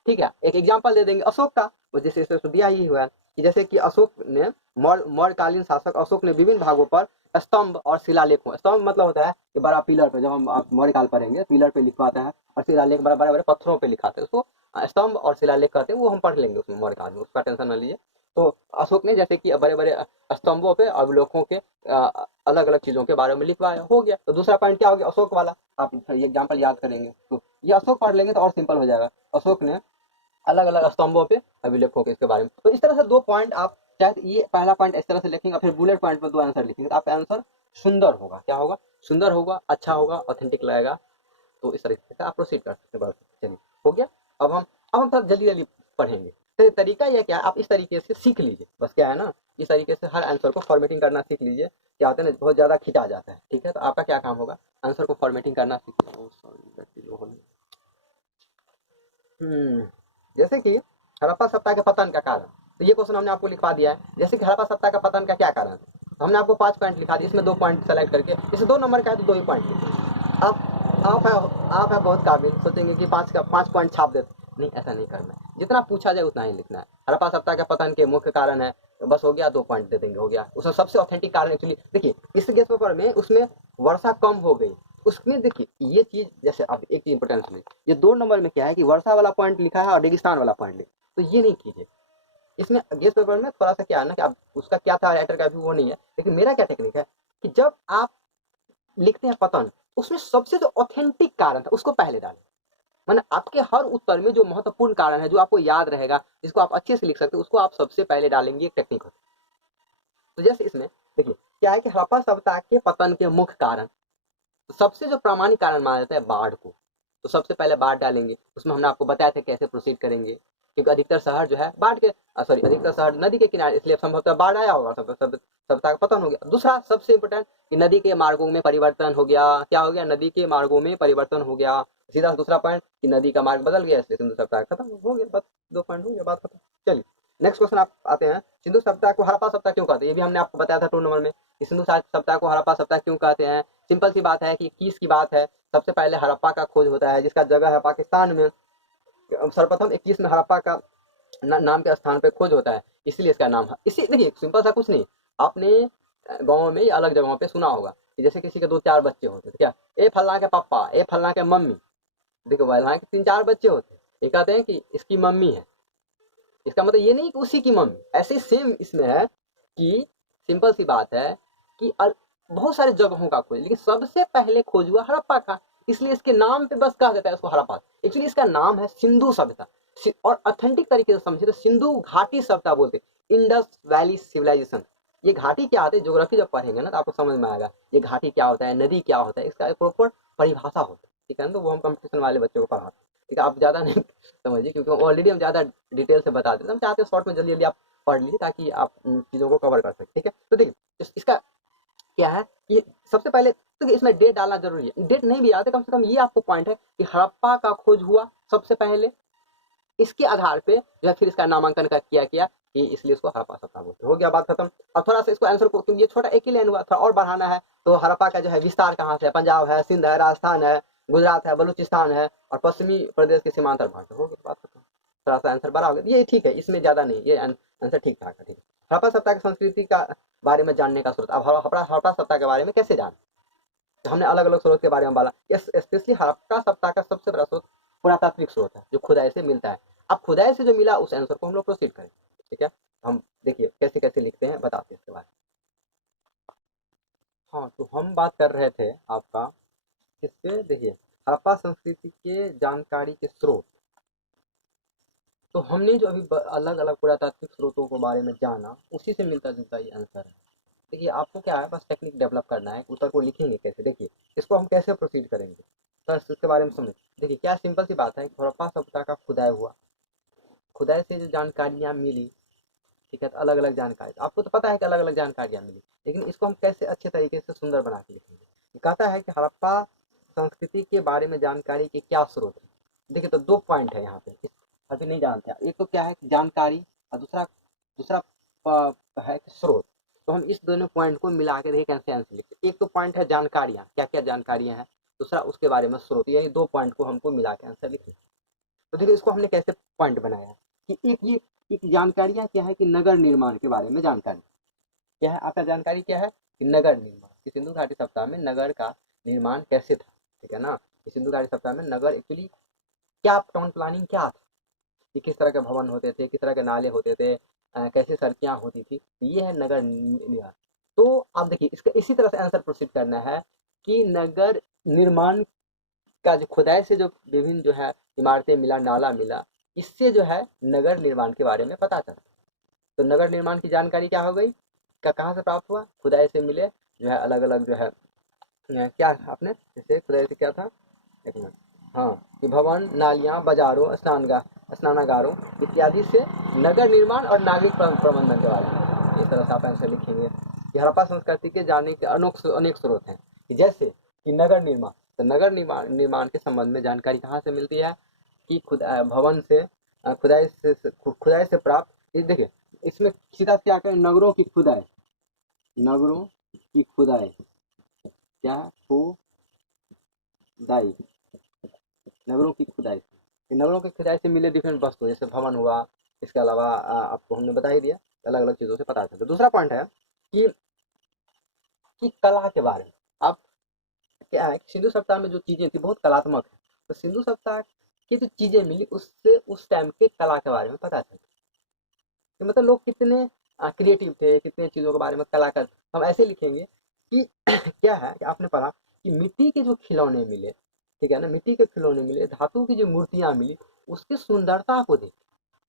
ठीक है, एक एग्जांपल दे देंगे अशोक का, जैसे इसमें दिया ही हुआ है कि जैसे कि अशोक ने मौर्यकालीन शासक अशोक ने विभिन्न भागों पर स्तंभ और शिलालेखों, स्तंभ मतलब होता है कि बड़ा पिलर पे, जब हम मौर्यकाल पढ़ेंगे पिलर पे लिखवाता है, और शिलालेख बड़ा बड़े बड़े पत्थरों पे लिखाते हैं, उसको स्तंभ और शिलालेख कहते हैं, वो हम पढ़ लेंगे उसमें मौर्यकाल में, उसका टेंशन न लीजिए। तो अशोक ने जैसे कि बड़े बड़े स्तंभों पे अवलोकों के अलग अलग चीजों के बारे में लिखवाया। हो गया, तो दूसरा पॉइंट क्या हो गया, अशोक वाला। आप ये एग्जाम्पल याद करेंगे तो ये अशोक पढ़ लेंगे तो और सिंपल हो जाएगा। अशोक ने अलग अलग स्तंभों पे अभिलेखों के इसके बारे में, तो इस तरह से दो पॉइंट आप चाहे ये पहला पॉइंट इस तरह से लिखेंगे, फिर बुलेट पॉइंट में दो आंसर लिखेंगे, तो आपका आंसर सुंदर होगा। क्या होगा, सुंदर होगा, अच्छा होगा, ऑथेंटिक लगेगा। तो इस तरीके से आप प्रोसीड कर सकते हैं। चलिए, हो गया। अब हम सब जल्दी जल्दी पढ़ेंगे। तो तरीका यह क्या है, आप इस तरीके से सीख लीजिए, बस क्या है ना, इस तरीके से हर आंसर को फॉर्मेटिंग करना सीख लीजिए। क्या होता है ना, बहुत ज्यादा खिंचा जाता है। ठीक है, तो आपका क्या काम होगा, आंसर को फॉर्मेटिंग करना सीख जैसे कि हड़प्पा सत्ता के पतन का कारण, तो ये क्वेश्चन हमने आपको लिखवा दिया है। जैसे कि हड़प्पा सत्ता का पतन का क्या कारण है, तो हमने आपको 5 पॉइंट लिखा दिया, इसमें 2 पॉइंट सेलेक्ट करके, इसे 2 नंबर का है तो 2 ही पॉइंट लिखिए। आप है बहुत काबिल, सोचेंगे कि 5 पॉइंट छाप देते, नहीं, ऐसा नहीं करना है, जितना पूछा जाए उतना ही लिखना है। हड़प्पा सत्ता के पतन के मुख्य कारण है, तो बस हो गया, 2 पॉइंट दे देंगे, हो गया। उसमें सबसे ऑथेंटिक कारण एक्चुअली देखिए, इस गेस पेपर में उसमें वर्षा कम हो गई, उसमें देखिए ये चीज, जैसे अब एक चीज इंपोर्टेंस में, ये 2 नंबर में क्या है कि वर्षा वाला पॉइंट लिखा है और रेगिस्तान वाला पॉइंट लिखा, तो ये नहीं कीजिए। इसमें गेस पेपर में थोड़ा सा क्या है ना कि आप उसका क्या था राइटर का भी वो नहीं है, लेकिन मेरा क्या टेक्निक है कि जब आप लिखते हैं पतन, उसमें सबसे जो ऑथेंटिक कारण था उसको पहले डालें। माने आपके हर उत्तर में जो महत्वपूर्ण कारण है, जो आपको याद रहेगा, जिसको आप अच्छे से लिख सकते हो, उसको आप सबसे पहले डालेंगे, एक टेक्निक होता है। तो जैसे इसमें देखिए क्या है कि हड़प्पा सभ्यता के पतन के मुख्य कारण, तो सबसे जो प्रामाणिक कारण माना जाता है बाढ़ को, तो सबसे पहले बाढ़ डालेंगे। उसमें हमने आपको बताया था कैसे प्रोसीड करेंगे, क्योंकि अधिकतर शहर जो है बाढ़ के सॉरी अधिकतर शहर नदी के किनारे, इसलिए संभवतः बाढ़ आया होगा, सभ्यता का पतन हो गया। दूसरा सबसे इंपोर्टेंट कि नदी के मार्गों में परिवर्तन हो गया। क्या हो गया, नदी के मार्गों में परिवर्तन हो गया। सीधा दूसरा पॉइंट कि नदी का मार्ग बदल गया, इसलिए सिंधु सभ्यता खत्म हो गया, बस 2 पॉइंट हो गया, बात खत्म। चलिए नेक्स्ट क्वेश्चन आप आते हैं, सिंधु सभ्यता को हड़प्पा सभ्यता क्यों कहते हैं, ये भी हमने आपको बताया था 2 नंबर में, सिंधु सभ्यता को हड़प्पा सभ्यता क्यों कहते हैं। सिंपल सी बात है कि 21 की बात है, सबसे पहले हड़प्पा का खोज होता है, जिसका जगह है पाकिस्तान में। सर्वप्रथम 21 में हड़प्पा का नाम के स्थान पे खोज होता है, इसलिए इसका नाम है। इसी देखिए सिंपल सा कुछ नहीं, आपने गाँव में अलग जगहों पे सुना होगा कि जैसे किसी के 2-4 बच्चे होते, तो क्या ए फलना के पापा, ए फलना के मम्मी, देखो वहाँ के 3-4 बच्चे होते, ये कहते हैं कि इसकी मम्मी है, इसका मतलब ये नहीं कि उसी की मम्मी। ऐसे सेम इसमें है कि सिंपल सी बात है कि बहुत सारे जगहों का खोज, लेकिन सबसे पहले खोज हुआ हड़प्पा का, इसलिए इसके नाम पे बस कहा जाता है उसको हड़प्पा। एक्चुअली इसका नाम है सिंधु सभ्यता, और ऑथेंटिक तरीके से समझे तो सिंधु घाटी सभ्यता बोलते, इंडस वैली सिविलाइजेशन। ये घाटी क्या होता है, ज्योग्राफी जब पढ़ेंगे ना तो आपको समझ में आएगा ये घाटी क्या होता है, नदी क्या होता है, इसका एक प्रॉपर परिभाषा होता है, ठीक है ना। तो वो हम कंपटीशन वाले बच्चों को पढ़ाते हैं, ठीक है। आप ज्यादा नहीं समझिए, क्योंकि ऑलरेडी हम ज्यादा डिटेल से बता देते हैं, हम चाहते हैं शॉर्ट में जल्दी जल्दी आप पढ़ लीजिए ताकि आप चीजों को कवर कर सकें, ठीक है। तो देखिए इसका क्या है, ये सबसे पहले तो इसमें डेट डालना जरूरी है, डेट नहीं भी आते कम से कम ये आपको पॉइंट है कि हड़प्पा का खोज हुआ सबसे पहले, इसके आधार पे जो है फिर इसका नामांकन का किया गया कि इसलिए इसको हड़प्पा सभ्यता बोलते हैं। हो गया बात खत्म। अब थोड़ा सा इसको आंसर को, क्योंकि ये छोटा एक ही लाइन हुआ, थोड़ा और बढ़ाना है तो हड़प्पा का जो है विस्तार कहाँ से है, पंजाब है, सिंध है, राजस्थान है, गुजरात है, बलूचिस्तान है और पश्चिमी प्रदेश के सीमांतर भाग। हो गया बात खत्म। थोड़ा सा आंसर बड़ा हो गया, ये ठीक है, इसमें ज्यादा नहीं, ये आंसर ठीक ठाक है, ठीक है। हड़प्पा सभ्यता की संस्कृति का बारे में जानने का स्रोत। अब हड़प्पा सभ्यता के बारे में कैसे जान, तो हमने अलग अलग स्रोत के बारे में बोला, स्पेशली हड़प्पा सभ्यता का सबसे बड़ा स्रोत पुरातात्विक स्रोत है, जो खुदाई से मिलता है। अब खुदाई से जो मिला उस आंसर को हम लोग प्रोसीड करें, ठीक है। हम देखिए कैसे कैसे लिखते हैं, बताते हैं इसके बारे में। हाँ, तो हम बात कर रहे थे आपका किससे, देखिए हड़प्पा संस्कृति के जानकारी के स्रोत। तो हमने जो अभी अलग अलग पुरातात्विक स्रोतों के बारे में जाना, उसी से मिलता जुलता ये आंसर है। देखिए आपको क्या है, बस टेक्निक डेवलप करना है, उत्तर को लिखेंगे कैसे, देखिए इसको हम कैसे प्रोसीड करेंगे, तो इसके बारे में समझ। देखिए क्या सिंपल सी बात है, हड़प्पा सभ्यता का खुदाई हुआ, खुदाई से जो जानकारियाँ मिली, ठीक है, तो अलग अलग जानकारी, आपको तो पता है कि अलग अलग जानकारियाँ मिली, लेकिन इसको हम कैसे अच्छे तरीके से सुंदर बना के लिखेंगे। कहता है कि हड़प्पा संस्कृति के बारे में जानकारी के क्या स्रोत है। देखिए तो दो पॉइंट है यहाँ पे, अभी नहीं जानते, एक तो क्या है जानकारी और दूसरा दूसरा है कि स्रोत। तो हम इस दोनों पॉइंट को मिला के देखिए कैसे आंसर लिखते। एक तो पॉइंट है जानकारियाँ, क्या क्या जानकारियाँ हैं, दूसरा उसके बारे में स्रोत, यानी दो पॉइंट को हमको मिला के आंसर लिखना। तो देखिए इसको हमने कैसे पॉइंट बनाया कि एक जानकारियाँ क्या है कि नगर निर्माण के बारे में जानकारी क्या है, आपका जानकारी क्या है कि नगर निर्माण, कि सिंधु घाटी सभ्यता में नगर का निर्माण कैसे था, ठीक है ना। कि सिंधु घाटी सभ्यता में नगर एक्चुअली क्या, टाउन प्लानिंग क्या था, कि किस तरह के भवन होते थे, किस तरह के नाले होते थे, कैसे सड़कियाँ होती थी, ये है नगर निर्माण। तो आप देखिए इसका इसी तरह से आंसर प्रोसीड करना है कि नगर निर्माण का जो खुदाई से जो विभिन्न जो है इमारतें मिला, नाला मिला, इससे जो है नगर निर्माण के बारे में पता चला। तो नगर निर्माण की जानकारी क्या हो गई, का कहाँ से प्राप्त हुआ, खुदाई से मिले जो है अलग अलग जो है क्या आपने जैसे खुदाई से क्या था, एक मिनट, हाँ, कि भवन, नालियाँ, बाजारों, स्नानागारों इत्यादि से नगर निर्माण और नागरिक प्रबंधन के बारे में। इस तरह से आप आंसर लिखेंगे कि हड़प्पा संस्कृति के जानने के अनेक स्रोत हैं, कि जैसे कि नगर निर्माण, तो नगर निर्माण के संबंध में जानकारी कहाँ से मिलती है कि भवन से, खुदाई से प्राप्त। ये देखिए इसमें सीधा क्या करें, नगरों की खुदाई, नगरों की खुदाई, क्या है, खुदाई, नगरों की खुदाई, नगरों की खुदाई से मिले डिफरेंट वस्तु, जैसे भवन हुआ, इसके अलावा आपको हमने बता ही दिया, अलग अलग चीजों से पता चलता है। दूसरा पॉइंट है कि कला के बारे में। अब क्या है कि सिंधु सभ्यता में जो चीजें थी बहुत कलात्मक है, तो सिंधु सभ्यता की जो चीजें मिली उससे उस टाइम के कला के बारे में पता चलता, कि मतलब लोग कितने क्रिएटिव थे, कितने चीजों के बारे में कलाकार। हम ऐसे लिखेंगे कि क्या है कि आपने पढ़ा कि मिट्टी के जो खिलौने मिले, ठीक है ना, मिट्टी के खिलौने मिले, धातु की जो मूर्तियां मिली, उसकी सुंदरता को देख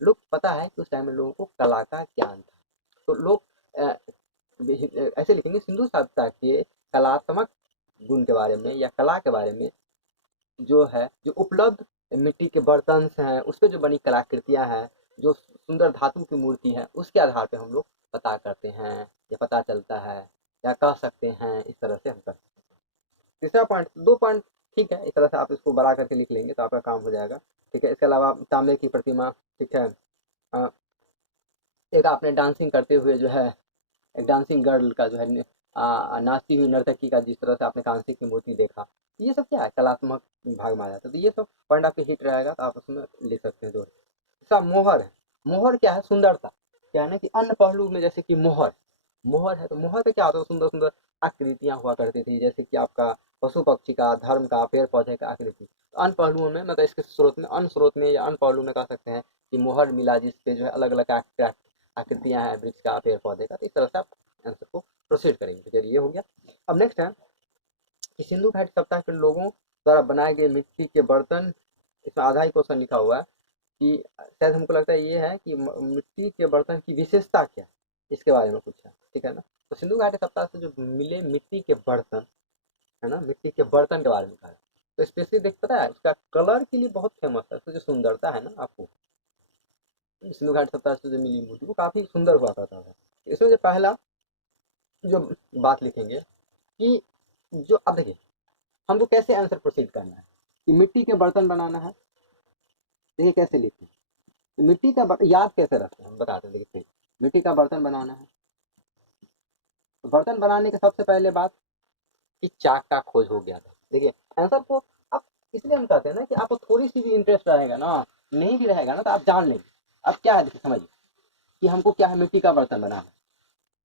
लोग, पता है कि उस टाइम में लोगों को कला का ज्ञान था। तो लोग ऐसे लिखेंगे सिंधु सभ्यता के कलात्मक गुण के बारे में या कला के बारे में, जो है जो उपलब्ध मिट्टी के बर्तन हैं, उस पर जो बनी कलाकृतियां हैं, जो सुंदर धातु की मूर्ति है, उसके आधार पे हम लोग पता करते हैं या पता चलता है या कह सकते हैं, इस तरह से हम कर सकते हैं। तीसरा पॉइंट, दो पॉइंट ठीक है, इस तरह से आप इसको बड़ा करके लिख लेंगे तो आपका काम हो जाएगा, ठीक है। इसके अलावा तांबे की प्रतिमा, ठीक है, एक आपने डांसिंग करते हुए जो है, एक डांसिंग गर्ल का जो है नाचती हुई नर्तकी का जिस तरह से आपने कांस्य की मूर्ति देखा, ये सब क्या है, कलात्मक भाग में आ जाता है। तो ये सब पॉइंट आपके हिट रहेगा तो आप उसमें लिख सकते हैं। जो इसका मोहर है, मोहर क्या है, सुंदरता, क्या है ना कि अन्य पहलू में, जैसे कि मोहर, मोहर है तो मोहर पे क्या होता है, सुंदर सुंदर आकृतियां हुआ करती थी, जैसे कि आपका पशु पक्षी का, धर्म का, पेड़ पौधे का आकृति। तो अन्य पहलुओं में मतलब इसके स्रोत में, अन्य स्रोत में या अन्य पहलू में कह सकते हैं कि मोहर मिला, जिसपे जो है अलग अलग आकृतियां हैं, वृक्ष का, पेड़ पौधे का। तो इस तरह से आप आंसर को प्रोसीड करेंगे। तो चलिए ये हो गया। अब नेक्स्ट है कि सिंधु घाटी सप्ताह के लोगों द्वारा बनाए गए मिट्टी के बर्तन, इसमें आधा ही क्वेश्चन लिखा हुआ है कि शायद हमको लगता है ये है कि मिट्टी के बर्तन की विशेषता क्या है, इसके बारे में पूछा, ठीक है ना। तो सिंधु घाटी सप्ताह से जो मिले मिट्टी के बर्तन है ना, मिट्टी के बर्तन के बारे में कहा है। तो स्पेशली देख पता है इसका कलर के लिए बहुत फेमस है, तो जो सुंदरता है ना, आपको सिंधु घाटी सप्ताह से जो मिली मूर्ति वो काफी सुंदर हुआ करता है। इसमें जो पहला जो बात लिखेंगे कि जो, अब देखिए हमको कैसे आंसर प्रोसीड करना है कि मिट्टी के बर्तन बनाना है। देखिए कैसे लिखते हैं, तो मिट्टी का याद कैसे रखते हैं हम बताते हैं। देखिए मिट्टी का बर्तन बनाना है, तो बर्तन बनाने के सबसे पहले बात कि चाक का खोज हो गया था। देखिए आंसर को आप, इसलिए हम कहते हैं ना कि आपको थोड़ी सी भी इंटरेस्ट रहेगा ना, नहीं भी रहेगा ना, तो आप जान लेंगे। अब क्या है देखिए समझिए कि हमको क्या है, मिट्टी का बर्तन बनाना है।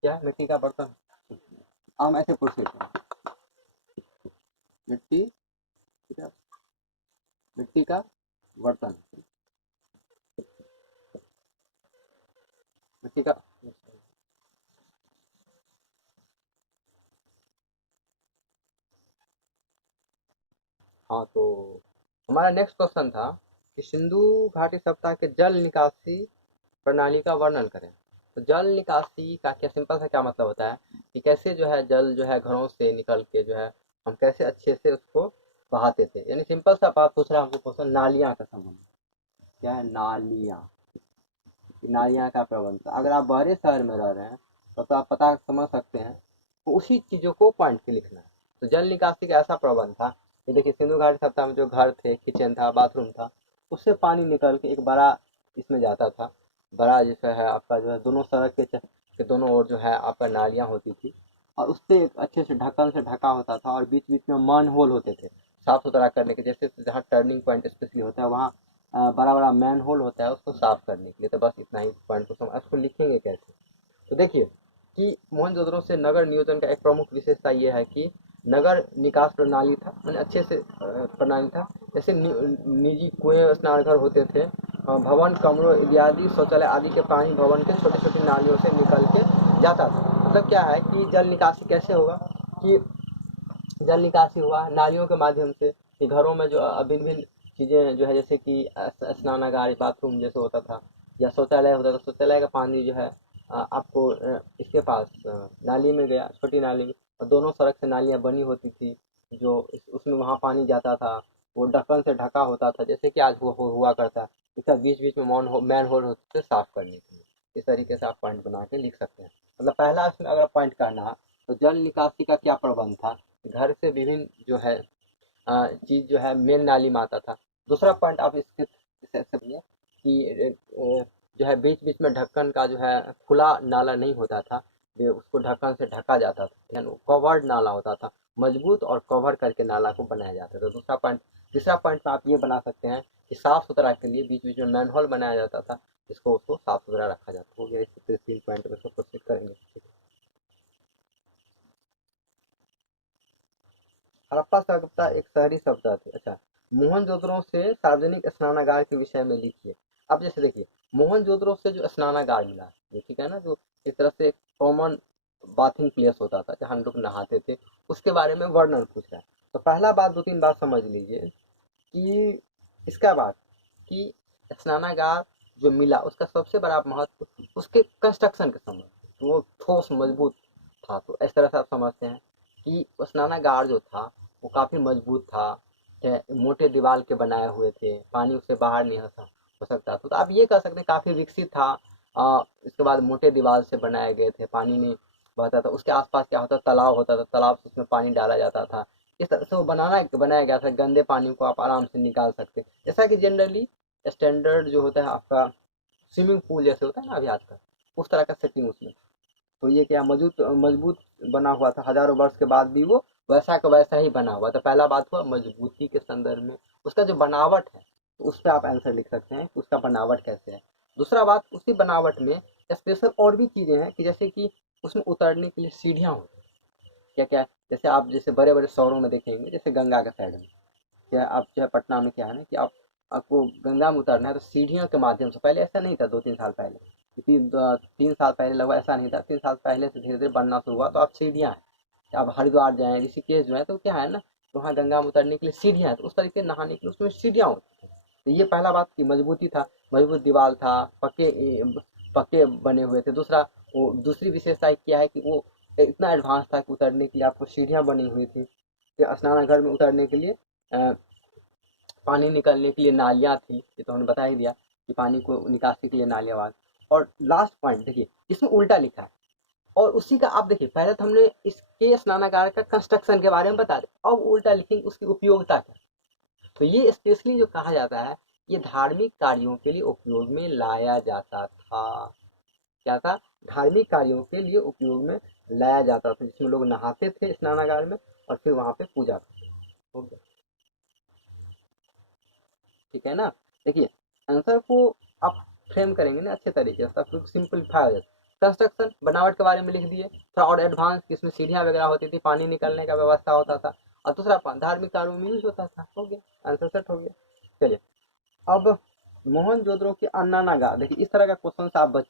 क्या है मिट्टी का बर्तन, हम ऐसे प्रोसीड करें, मिट्टी, मिट्टी का बर्तन, मिट्टी का, हाँ तो हमारा नेक्स्ट क्वेश्चन था कि सिंधु घाटी सप्ताह के जल निकासी प्रणाली का वर्णन करें। तो जल निकासी का क्या सिंपल सा क्या मतलब होता है कि कैसे जो है जल जो है घरों से निकल के जो है हम कैसे अच्छे से उसको बहाते थे। यानी सिंपल सा बात पूछ रहा हमको क्वेश्चन, नालियाँ का संबंध क्या है, नालियाँ, नालियाँ का प्रबंध। अगर आप बड़े शहर में रह रहे हैं तो आप पता समझ सकते हैं, तो उसी चीज़ों को पॉइंट के लिखना है। तो जल निकासी का ऐसा प्रबंध था कि देखिए सिंधु घाटी सप्ताह में जो घर थे, किचन था, बाथरूम था, उससे पानी निकल के एक बड़ा इसमें जाता था। बड़ा जैसा है आपका जो है दोनों सड़क के दोनों ओर जो है आपका नालियाँ होती थी, और उससे एक अच्छे से ढक्कन से ढका होता था, और बीच बीच में मैन होल होते थे साफ सुथरा करने के। जैसे जहाँ टर्निंग पॉइंट स्पेशली होता है वहाँ बड़ा बड़ा मैन होल होता है उसको साफ करने के लिए। तो बस इतना ही पॉइंट को समझ, उसको लिखेंगे कैसे। तो देखिए कि मोहनजोदड़ो से नगर नियोजन का एक प्रमुख विशेषता ये है कि नगर निकास प्रणाली था, मैंने अच्छे से प्रणाली था। जैसे निजी कुएं स्नानघर होते थे, भवन कमरों इत्यादि शौचालय आदि के पानी भवन के छोटी छोटी नालियों से निकल के जाता था। मतलब क्या है कि जल निकासी कैसे होगा कि जल निकासी हुआ नालियों के माध्यम से, कि घरों में जो भिन्न भिन्न चीज़ें जो है जैसे कि स्नानागार बाथरूम जैसे होता था, या शौचालय होता था, शौचालय का पानी जो है आपको इसके पास नाली में गया, छोटी नाली में, और दोनों सड़क से नालियाँ बनी होती थी, जो उसमें वहाँ पानी जाता था, वो ढक्कन से ढका होता था जैसे कि आज हुआ करता है। इसका बीच बीच में मैन होल होते थे साफ करने के लिए। इस तरीके से आप पॉइंट बना के लिख सकते हैं। मतलब पहला इसमें अगर पॉइंट करना है तो जल निकासी का क्या प्रबंध था, घर से विभिन्न जो है चीज जो है मेन नाली में आता था। दूसरा पॉइंट आप इसके समझिए कि जो है बीच बीच में ढक्कन का जो है खुला नाला नहीं होता था, ये उसको ढक्कन से ढका जाता था, यानी कवर्ड नाला होता था, मजबूत और कवर करके नाला को बनाया जाता था। दूसरा पॉइंट, तीसरा पॉइंट में आप ये बना सकते हैं कि साफ सुथरा के लिए बीच बीच में मैनहोल बनाया जाता था, जिसको उसको साफ सुथरा रखा जाता। हो गया, इस 3 पॉइंट में प्रोसीड करेंगे। हड़प्पा सभ्यता एक शहरी सभ्यता थी। अच्छा, मोहनजोदड़ो से सार्वजनिक स्नानागार के विषय में लिखिए। अब जैसे देखिए मोहनजोदड़ो से जो स्नानागार मिला, ये ठीक है ना, जो एक तरह से कॉमन बाथिंग प्लेस होता था जहाँ लोग नहाते थे, उसके बारे में वर्णन पूछ रहा है। तो पहला बात 2-3 बात समझ लीजिए कि इसका बात कि स्नानागार जो मिला उसका सबसे बड़ा महत्व उसके कंस्ट्रक्शन के संबंध, तो वो ठोस मजबूत था। तो इस तरह से आप समझते हैं कि स्नानागार जो था वो काफी मजबूत था, मोटे दीवार के बनाए हुए थे, पानी उससे बाहर नहीं हो सकता था। तो आप ये कह सकते हैं काफी विकसित था। इसके बाद मोटे दीवार से बनाए गए थे, पानी नहीं बहता था, उसके आसपास क्या होता, तालाब होता था, तालाब से उसमें पानी डाला जाता था। इस तरह से वो बनाया गया था, गंदे पानी को आप आराम से निकाल सकते हैं। जैसा कि जनरली स्टैंडर्ड जो होता है आपका स्विमिंग पूल जैसे होता है ना अभी आजकल, उस तरह का सेटिंग उसमें। तो ये क्या मजबूत मजबूत बना हुआ था, हजारों वर्ष के बाद भी वो वैसा का वैसा ही बना हुआ। तो पहला बात हुआ मजबूती के संदर्भ में, उसका जो बनावट है तो उस पर आप आंसर लिख सकते हैं कि उसका बनावट कैसे है। दूसरा बात, उसी बनावट में स्पेशल और भी चीजें हैं कि जैसे कि उसमें उतरने के लिए सीढ़ियाँ होती हैं। क्या क्या, जैसे आप जैसे बड़े बड़े शहरों में देखेंगे, जैसे गंगा के साइड में, क्या आप जो है पटना में क्या है ना कि आपको गंगा में उतरना है तो सीढ़ियों के माध्यम से, पहले ऐसा नहीं था 2-3 साल पहले, 3 साल पहले लगभग ऐसा नहीं था, 3 साल पहले से धीरे धीरे बनना शुरू हुआ। तो अब सीढ़ियाँ हैं, अब हरिद्वार जाएँ, ऋषिकेश जो है तो क्या है ना, वहाँ गंगा में उतरने के लिए सीढ़ियाँ हैं, तो उस तरीके नहाने के लिए उसमें सीढ़ियाँ होती हैं। तो ये पहला बात की मजबूती था, मजबूत दीवार था, पक्के बने हुए थे। दूसरा, वो दूसरी विशेषता क्या है कि वो इतना एडवांस था कि उतरने के लिए आपको सीढ़ियाँ बनी हुई थी। फिर स्नानघर में उतरने के लिए पानी निकलने के लिए नालियाँ थी, ये तो हमने बता ही दिया कि पानी को निकासी के लिए नालियाँ वाल। और लास्ट पॉइंट देखिए, इसमें उल्टा लिखा है, और उसी का आप देखिए, पहले तो हमने इसके स्नानागार का कंस्ट्रक्शन के बारे में बता दिया, अब उल्टा लिखेंगे उसकी उपयोगिता क्या। तो ये स्पेशली जो कहा जाता है, ये धार्मिक कार्यों के लिए उपयोग में लाया जाता था। क्या था? धार्मिक कार्यों के लिए उपयोग में लाया जाता था, जिसमें लोग नहाते थे स्नानागार में और फिर वहां पे पूजा करते थे। हो गया, ठीक है ना। देखिए, आंसर को आप फ्रेम करेंगे ना अच्छे तरीके से, तो सिंपलीफाई हो जाता है। कंस्ट्रक्शन बनावट के बारे में लिख दिए, थोड़ा और एडवांस, इसमें सीढ़ियाँ वगैरह होती थी, पानी निकलने का व्यवस्था होता था, और दूसरा धार्मिक कार्यों में यूज होता था। हो गया, आंसर सेट हो गया। चलिए, अब मोहनजोदड़ो के अन्नानागार, देखिए इस तरह का क्वेश्चन से आप बच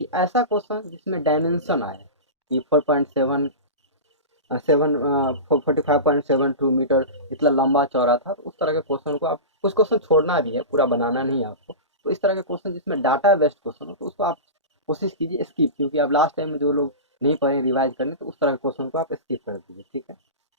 कि ऐसा क्वेश्चन जिसमें डायमेंशन आए कि 4.7 45.72 मीटर इतना लंबा चौड़ा था। तो उस तरह के क्वेश्चन को आप, कुछ क्वेश्चन छोड़ना भी है, पूरा बनाना नहीं है आपको। तो इस तरह के क्वेश्चन जिसमें डाटा बेस्ड क्वेश्चन हो, तो उसको आप कोशिश कीजिए स्किप, क्योंकि अब लास्ट टाइम में जो लोग नहीं पढ़े रिवाइज करने, तो उस तरह के क्वेश्चन को आप स्किप कर दीजिए, ठीक है।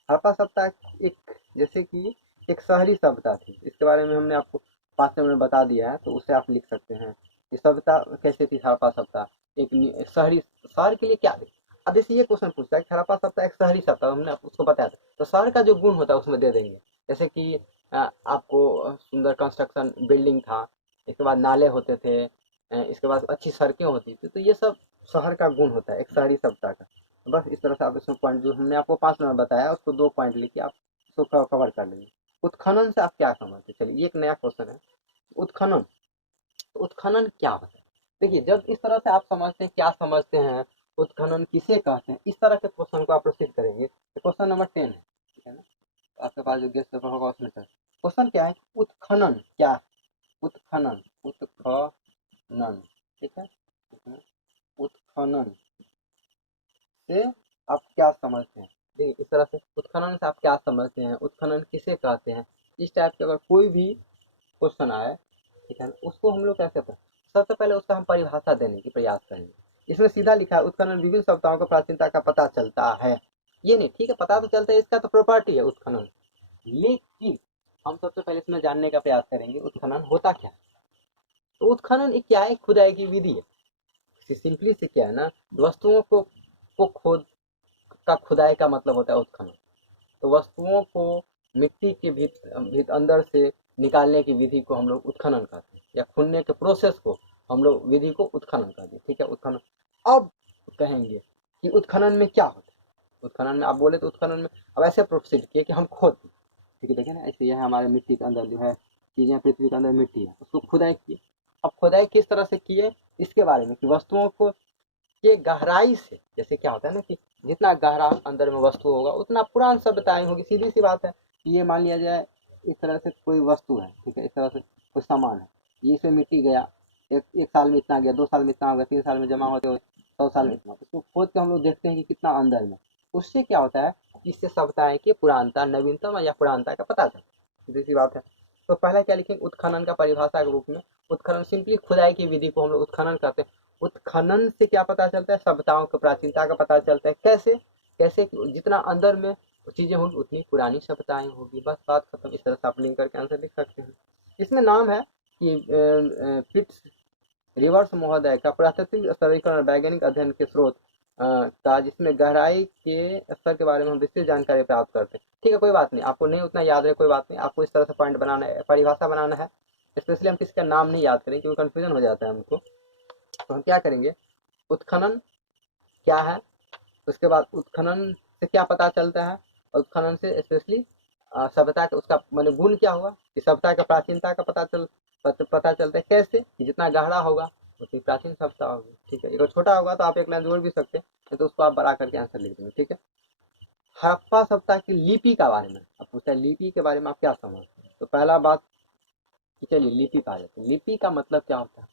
हड़प्पा सभ्यता एक, जैसे कि एक शहरी सभ्यता थी, इसके बारे में हमने आपको 5 में बता दिया है, तो उसे आप लिख सकते हैं। ये सभ्यता कैसे थी हड़प्पा सभ्यता, एक शहरी, शहर के लिए क्या थी। अब जैसे ये क्वेश्चन पूछता है कि हड़प्पा सभ्यता एक शहरी सभ्यता, हमने उसको बताया था, तो शहर का जो गुण होता है उसमें दे देंगे। जैसे कि आपको सुंदर कंस्ट्रक्शन बिल्डिंग था, इसके बाद नाले होते थे, इसके बाद अच्छी सड़कें होती थी, तो ये सब शहर का गुण होता है एक शहरी सभ्यता का। तो बस इस तरह से आप इसमें पॉइंट, जो हमने आपको 5 में बताया उसको 2 पॉइंट लिखिए, आप उसको कवर कर लेंगे। उत्खनन से आप क्या समझते हैं? चलिए, ये एक नया क्वेश्चन है, उत्खनन। तो उत्खनन क्या होता है? देखिए, जब इस तरह से आप समझते हैं, क्या समझते हैं, उत्खनन किसे कहते हैं, इस तरह के क्वेश्चन को आप प्रोसीड करेंगे। तो क्वेश्चन नंबर 10 है, ठीक है ना। तो आपके पास जो गेस्ट पेपर होगा उसमें क्वेश्चन क्या है, उत्खनन क्या है? उत्खनन, उत्खनन, ठीक है। उत्खनन से आप क्या समझते हैं? देखिए, इस तरह से उत्खनन से आप क्या समझते हैं, उत्खनन किसे कहते हैं, इस टाइप के अगर कोई भी क्वेश्चन आए, ठीक है ना, उसको हम लोग कैसे पढ़ें। सबसे पहले उसका हम परिभाषा देने की प्रयास करेंगे। इसमें सीधा लिखा है, उत्खनन विभिन्न सभ्यताओं की प्राचीनता का पता चलता है। ये नहीं, ठीक है, पता तो चलता है, इसका तो प्रॉपर्टी है उत्खनन। लेकिन हम सबसे पहले इसमें जानने का प्रयास करेंगे उत्खनन होता क्या है। तो उत्खनन एक क्या है, खुदाई की विधि है। सिंपली से क्या है ना, वस्तुओं को खोद का, खुदाई का मतलब होता है उत्खनन। तो वस्तुओं को मिट्टी के अंदर से निकालने की विधि को हम लोग उत्खनन कहते हैं, या खुनने के प्रोसेस को हम लोग विधि को उत्खनन कहते हैं, ठीक है, उत्खनन। अब कहेंगे कि उत्खनन में क्या होता है। उत्खनन में आप बोले तो उत्खनन में अब ऐसे प्रोसीड किए कि हम खोद, ठीक है, देखें ना, ऐसे यह हमारे मिट्टी के अंदर जो है चीजें, पृथ्वी के अंदर मिट्टी है, उसको खुदाई किए। अब खुदाई किस तरह से किए, इसके बारे में, कि वस्तुओं को ये गहराई से, जैसे क्या होता है ना कि जितना गहरा अंदर में वस्तु होगा उतना पुरान सभ्यताएं होगी, सीधी सी बात है। ये मान लिया जाए इस तरह से कोई वस्तु है, ठीक है, इस तरह से कोई सामान है, ये इसमें मिट्टी गया, एक साल में इतना गया, 2 साल में इतना हो गया, 3 साल में जमा होते हुए 100 साल में इतना, इसको खोद के हम लोग देखते हैं कि कितना अंदर में। उससे क्या होता है, इससे सभ्यताएं की पुरानता, नवीनतम या पुरानता का पता चलता है, सीधी सी बात है। तो पहला क्या लिखेंगे, उत्खनन का परिभाषा के रूप में, उत्खनन सिंपली खुदाई की विधि को हम लोग उत्खनन करते हैं। उत्खनन से क्या पता चलता है, सभ्यताओं की प्राचीनता का पता चलता है। कैसे? कैसे कि जितना अंदर में चीजें होंगी उतनी पुरानी सभ्यताएं होगी, बस बात खत्म। इस तरह से आप लिंक करके आंसर लिख सकते हैं। इसमें नाम है कि पिट्स रिवर्स महोदय का पुरातात्विक स्तरीकरण और वैज्ञानिक अध्ययन के स्रोत का, जिसमें गहराई के स्तर के बारे में हम विस्तृत जानकारी प्राप्त करते हैं। ठीक है, कोई बात नहीं, आपको नहीं उतना याद है, कोई बात नहीं, आपको इस तरह से पॉइंट बनाना है, परिभाषा बनाना है। स्पेशली हम किसी का नाम नहीं याद करें क्योंकि कंफ्यूजन हो जाता है हमको। तो हम क्या करेंगे, उत्खनन क्या है, उसके बाद उत्खनन से क्या पता चलता है, और उत्खनन से स्पेशली सभ्यता का, उसका मैंने गुण क्या हुआ, कि सभ्यता का प्राचीनता का पता चलता है। कैसे? कि जितना गहरा होगा उतनी प्राचीन सभ्यता होगी, ठीक है। अगर छोटा होगा तो आप एक लाइन जोड़ भी सकते हैं, नहीं तो उसको आप बड़ा करके आंसर लिख देंगे, ठीक है। हड़प्पा सभ्यता की लिपि के बारे में अब पूछता है, लिपि के बारे में आप क्या समझते हैं। तो पहला बात कि चलिए लिपि पा जाते हैं। लिपि का मतलब क्या होता है,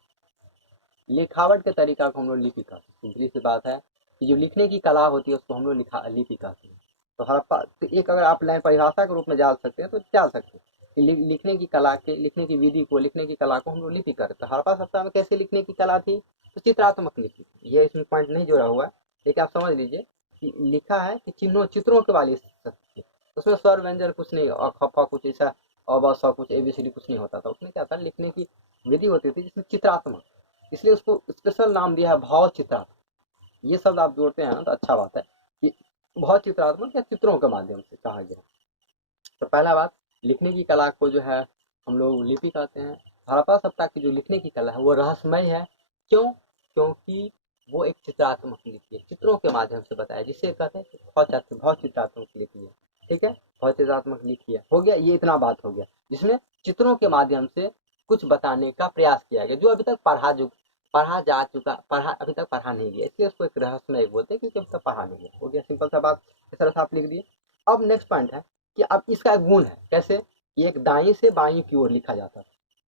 लिखावट के तरीका को हम लोग लिपि कहते हैं। सिंपली सी बात है कि जो लिखने की कला होती है उसको हम लोग लिपि कहते हैं। तो हड़प्पा तो एक अगर आप लाइन परिभाषा के रूप में जान सकते हैं तो जान सकते हैं कि लिखने की कला के लिखने की विधि को लिखने की कला को हम लोग लिपि करते हैं। हड़प्पा सभ्यता में कैसे लिखने की कला थी, तो चित्रात्मक लिपि। ये इसमें पॉइंट नहीं जोड़ा हुआ है, लेकिन आप समझ लीजिए कि लिखा है कि चित्रों के वाली थी। उसमें स्वर व्यंजन कुछ नहीं, खफा कुछ ऐसा अ कुछ एबीसीडी कुछ नहीं होता था। उसमें क्या था, लिखने की विधि होती थी जिसमें चित्रात्मक, इसलिए उसको स्पेशल नाम दिया है भाव चित्रात्मक। ये शब्द आप जोड़ते हैं ना तो अच्छा बात है कि भाव चित्रात्मक या चित्रों के माध्यम से कहा गया। तो पहला बात, लिखने की कला को जो है हम लोग लिपि कहते हैं। हड़प्पा सभ्यता की जो लिखने की कला है वो रहस्यमय है। क्यों? क्योंकि वो एक चित्रात्मक लिपि है, चित्रों के माध्यम से बताया, जिसे कहते हैं भाव चित्रात्मक लिपि है। ठीक है, भाव चित्रात्मक लिपि है। हो गया, ये इतना बात हो गया जिसमें चित्रों के माध्यम से कुछ बताने का प्रयास किया गया, जो अभी तक अभी तक पढ़ा नहीं गया, इसलिए उसको एक रहस्यमय बोलते हैं, क्योंकि अभी तक पढ़ा नहीं गया। हो गया, सिंपल सा बात, इस तरह से आप लिख दिए। अब नेक्स्ट पॉइंट है कि अब इसका गुण है कैसे, कि एक दाएं से बाएं की ओर लिखा जाता है।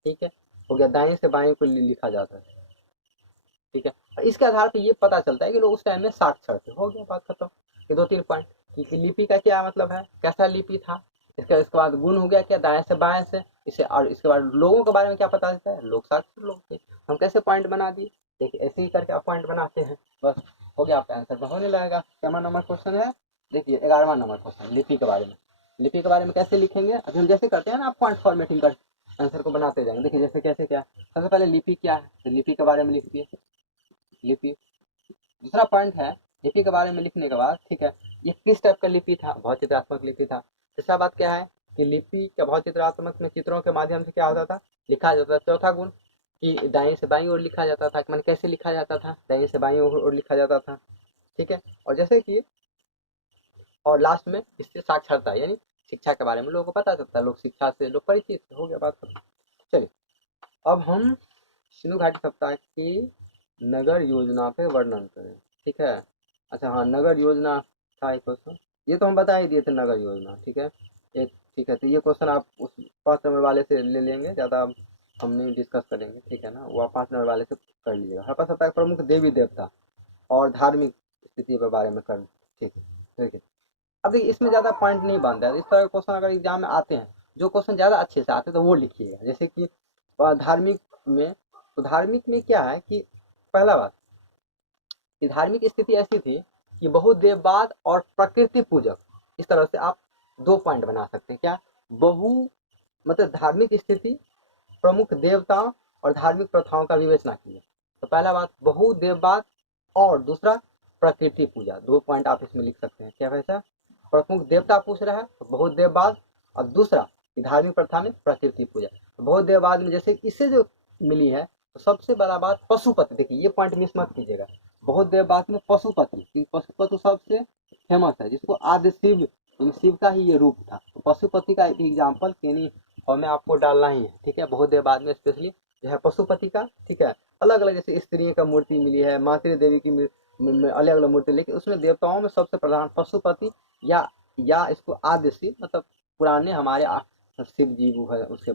ठीक है, हो गया, दाएं से बाएं को लिखा जाता है। ठीक है, और इसके आधार पर ये पता चलता है कि लोग उस टाइम में साक्षर थे। हो गया, बात खत्म। ये 2-3 पॉइंट कि लिपि का क्या मतलब है, कैसा लिपि था। इसके बाद गुण हो गया क्या, दाएं से बाएं से। इसे और इसके बाद लोगों के बारे में क्या पता चलता है, लोग साक्षर लोग थे। हम कैसे पॉइंट बना दिए, देखिए ऐसे ही करके आप पॉइंट बनाते हैं, बस हो गया, आपका आंसर होने लगेगा। क्या नंबर क्वेश्चन है, देखिए 11वां नंबर क्वेश्चन लिपि के बारे में। लिपि के बारे में कैसे लिखेंगे, अभी हम जैसे करते हैं ना, आप पॉइंट फॉर्मेटिंग कर आंसर को बनाते जाएंगे। देखिए जैसे कैसे क्या, सबसे पहले लिपि क्या है, तो लिपि के बारे में लिखिए लिपि। दूसरा पॉइंट है, लिपि के बारे में लिखने के बाद, ठीक है, ये किस टाइप का लिपि था, भाव चित्रात्मक लिपि था। तीसरा बात क्या है कि लिपि का भाव चित्रात्मक में चित्रों के माध्यम से क्या होता था, लिखा जाता था। चौथा गुण कि दाएं से बाईं ओर लिखा जाता था, मैंने कैसे लिखा जाता था, दाएं से बाईं ओर लिखा जाता था। ठीक है, और जैसे कि और लास्ट में इससे साक्षरता यानी शिक्षा के बारे में लोगों को पता चलता है, लोग शिक्षा से लोग परिचित। हो गया, बात खत्म। चलिए अब हम सिंधु घाटी सप्ताह की नगर योजना पे वर्णन करें। ठीक है, अच्छा हाँ, नगर योजना था एक क्वेश्चन, ये तो हम बता ही दिए थे, नगर योजना। ठीक है, एक ठीक है, तो ये क्वेश्चन आप उस 5 नंबर वाले से ले लेंगे, ज़्यादा हम नहीं डिस्कस करेंगे। ठीक है ना, वो आप 5 नंबर वाले से कर लीजिएगा। हड़प्पा सभ्यता के प्रमुख देवी देवता और धार्मिक स्थिति के बारे में कर। ठीक है, ठीक है। अब देखिए इसमें ज़्यादा पॉइंट नहीं बनता है, इस तरह के क्वेश्चन अगर एग्जाम में आते हैं, जो क्वेश्चन ज़्यादा अच्छे से आते हैं तो वो लिखिएगा। जैसे कि धार्मिक में, तो धार्मिक में क्या है कि पहला बात कि धार्मिक स्थिति ऐसी थी कि बहुदेववाद और प्रकृति पूजक, इस तरह से आप 2 पॉइंट बना सकते हैं। क्या, मतलब धार्मिक स्थिति, प्रमुख देवताओं और धार्मिक प्रथाओं का विवेचना की। तो पहला बात बहुदेववाद और दूसरा प्रकृति पूजा, 2 पॉइंट आप इसमें लिख सकते हैं। क्या वैसा, प्रमुख देवता पूछ रहा है तो बहुदेववाद, और दूसरा धार्मिक प्रथा में प्रकृति पूजा। तो बहुदेववाद में जैसे इससे जो मिली है, तो सबसे बड़ा बात पशुपति, देखिए ये पॉइंट मिस मत कीजिएगा। बहुदेववाद में पशुपति, पशुपति सबसे फेमस है, जिसको आदि शिव, शिव का ही ये रूप था। तो पशुपति का एक एग्जाम्पल यानी और मैं आपको डालना ही है। ठीक है, बहुदेववाद में स्पेशली जो है पशुपति का। ठीक है, अलग अलग जैसे स्त्रियों का मूर्ति मिली है, मातृ देवी की अलग अलग मूर्ति, लेकिन उसमें देवताओं में सबसे प्रधान पशुपति या इसको आदि शिव, मतलब पुराने हमारे शिव जी वो है, उससे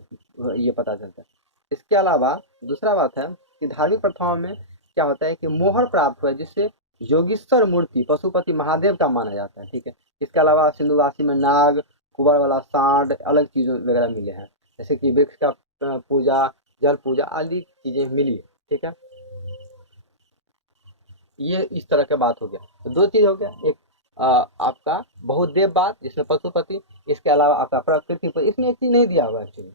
ये पता चलता है। इसके अलावा दूसरा बात है कि धार्मिक प्रथाओं में क्या होता है कि मोहर प्राप्त हुआ, जिससे योगीश्वर मूर्ति पशुपति महादेव का माना जाता है। ठीक है, इसके अलावा सिंधुवासी में नाग, कुबर वाला सांड, अलग चीज़ों वगैरह मिले हैं, जैसे कि वृक्ष का पूजा, जल पूजा आदि चीज़ें मिली है। ठीक है, ये इस तरह का बात हो गया। तो 2 चीज़ हो गया, एक आपका बहुदेववाद जिसमें पशुपति, इसके अलावा आपका प्रकृति पर, इसमें एक चीज़ नहीं दिया हुआ एक्चुअली।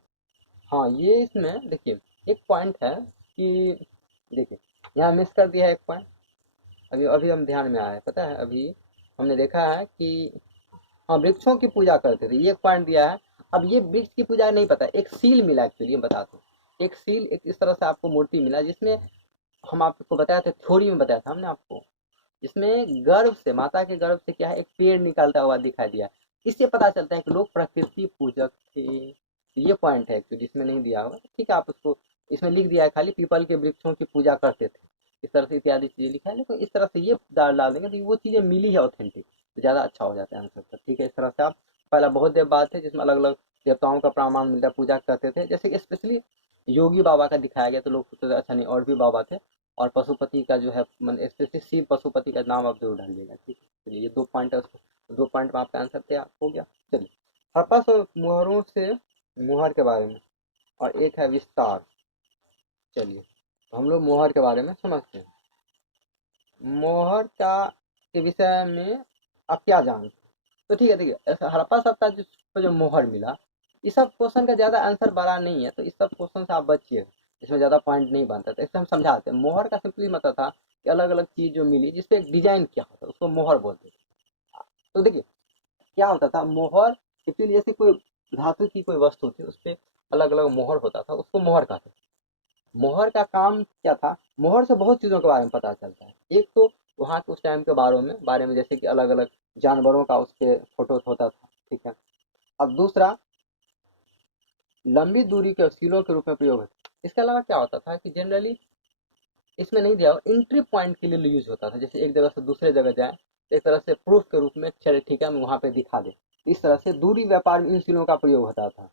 हाँ, ये इसमें देखिए एक पॉइंट है कि देखिए यहाँ मिस कर दिया है एक पॉइंट, अभी अभी हम ध्यान में आया है, पता है, अभी हमने देखा है कि हाँ वृक्षों की पूजा करते थे, ये एक पॉइंट दिया है। अब ये वृक्ष की पूजा नहीं पता, एक सील मिला एक्चुअली, हम बताते हैं। एक सील, एक इस तरह से आपको मूर्ति मिला, जिसमें हम आपको बताया था, थ्योरी में बताया था हमने आपको, जिसमें गर्भ से, माता के गर्भ से क्या है, एक पेड़ निकलता हुआ दिखाई दिया। इससे पता चलता है कि लोग प्रकृति पूजक थे। ये पॉइंट है एक्चुअली, इसमें नहीं दिया हुआ। ठीक है, आप उसको इसमें लिख दिया है खाली, पीपल के वृक्षों की पूजा करते थे, इस तरह से इत्यादि चीजें लिखा है, लेकिन इस तरह से ये डाल देंगे तो वो चीजें मिली है ऑथेंटिक, तो ज़्यादा अच्छा हो जाता है आंसर का। ठीक है, इस तरह से आप पहला बहुत देव बात है जिसमें अलग अलग देवताओं का प्रमाण मिलता, पूजा करते थे, जैसे कि स्पेशली योगी बाबा का दिखाया गया, तो लोग सोचते थे अच्छा नहीं और भी बाबा थे, और पशुपति का जो है मतलब स्पेसिफिक शिव पशुपति का नाम आप जरूर डालिएगा। ठीक है, चलिए ये 2 पॉइंट है, उसको 2 पॉइंट में आपका आंसर तैयार हो गया। चलिए हड़प्पा मुहरों से मुहर के बारे में और एक है विस्तार। चलिए तो हम लोग मोहर के बारे में समझते हैं। मोहर का के विषय में आप क्या जानते हैं? तो ठीक है, देखिए ऐसा हड़प्पा सभ्यता जो मोहर मिला, इस सब क्वेश्चन का ज़्यादा आंसर बड़ा नहीं है, तो इस सब क्वेश्चन से आप बचिए, इसमें ज़्यादा पॉइंट नहीं बनता। तो इससे हम समझाते हैं। मोहर का सिंपली मतलब था कि अलग अलग चीज़ जो मिली जिसपे एक डिजाइन किया होता है उसको मोहर बोलते थे। तो देखिए क्या होता था, मोहर सिंपली जैसे कोई धातु की कोई वस्तु थी उस पर अलग अलग मोहर होता था, उसको मोहर कहते थे। मोहर का काम क्या था, मोहर से बहुत चीज़ों के बारे में पता चलता है। एक तो वहाँ के उस टाइम के बारे में जैसे कि अलग अलग जानवरों का उस पर फोटो होता था। ठीक है, अब दूसरा लंबी दूरी के सीलों के रूप में प्रयोग है। इसके अलावा क्या होता था कि जनरली इसमें नहीं दिया, एंट्री पॉइंट के लिए यूज होता था, जैसे एक जगह से दूसरे जगह जाए, एक तरह से प्रूफ के रूप में, चले ठीक है हम वहाँ पे दिखा दें। इस तरह से दूरी व्यापार में इन सीलों का प्रयोग होता था।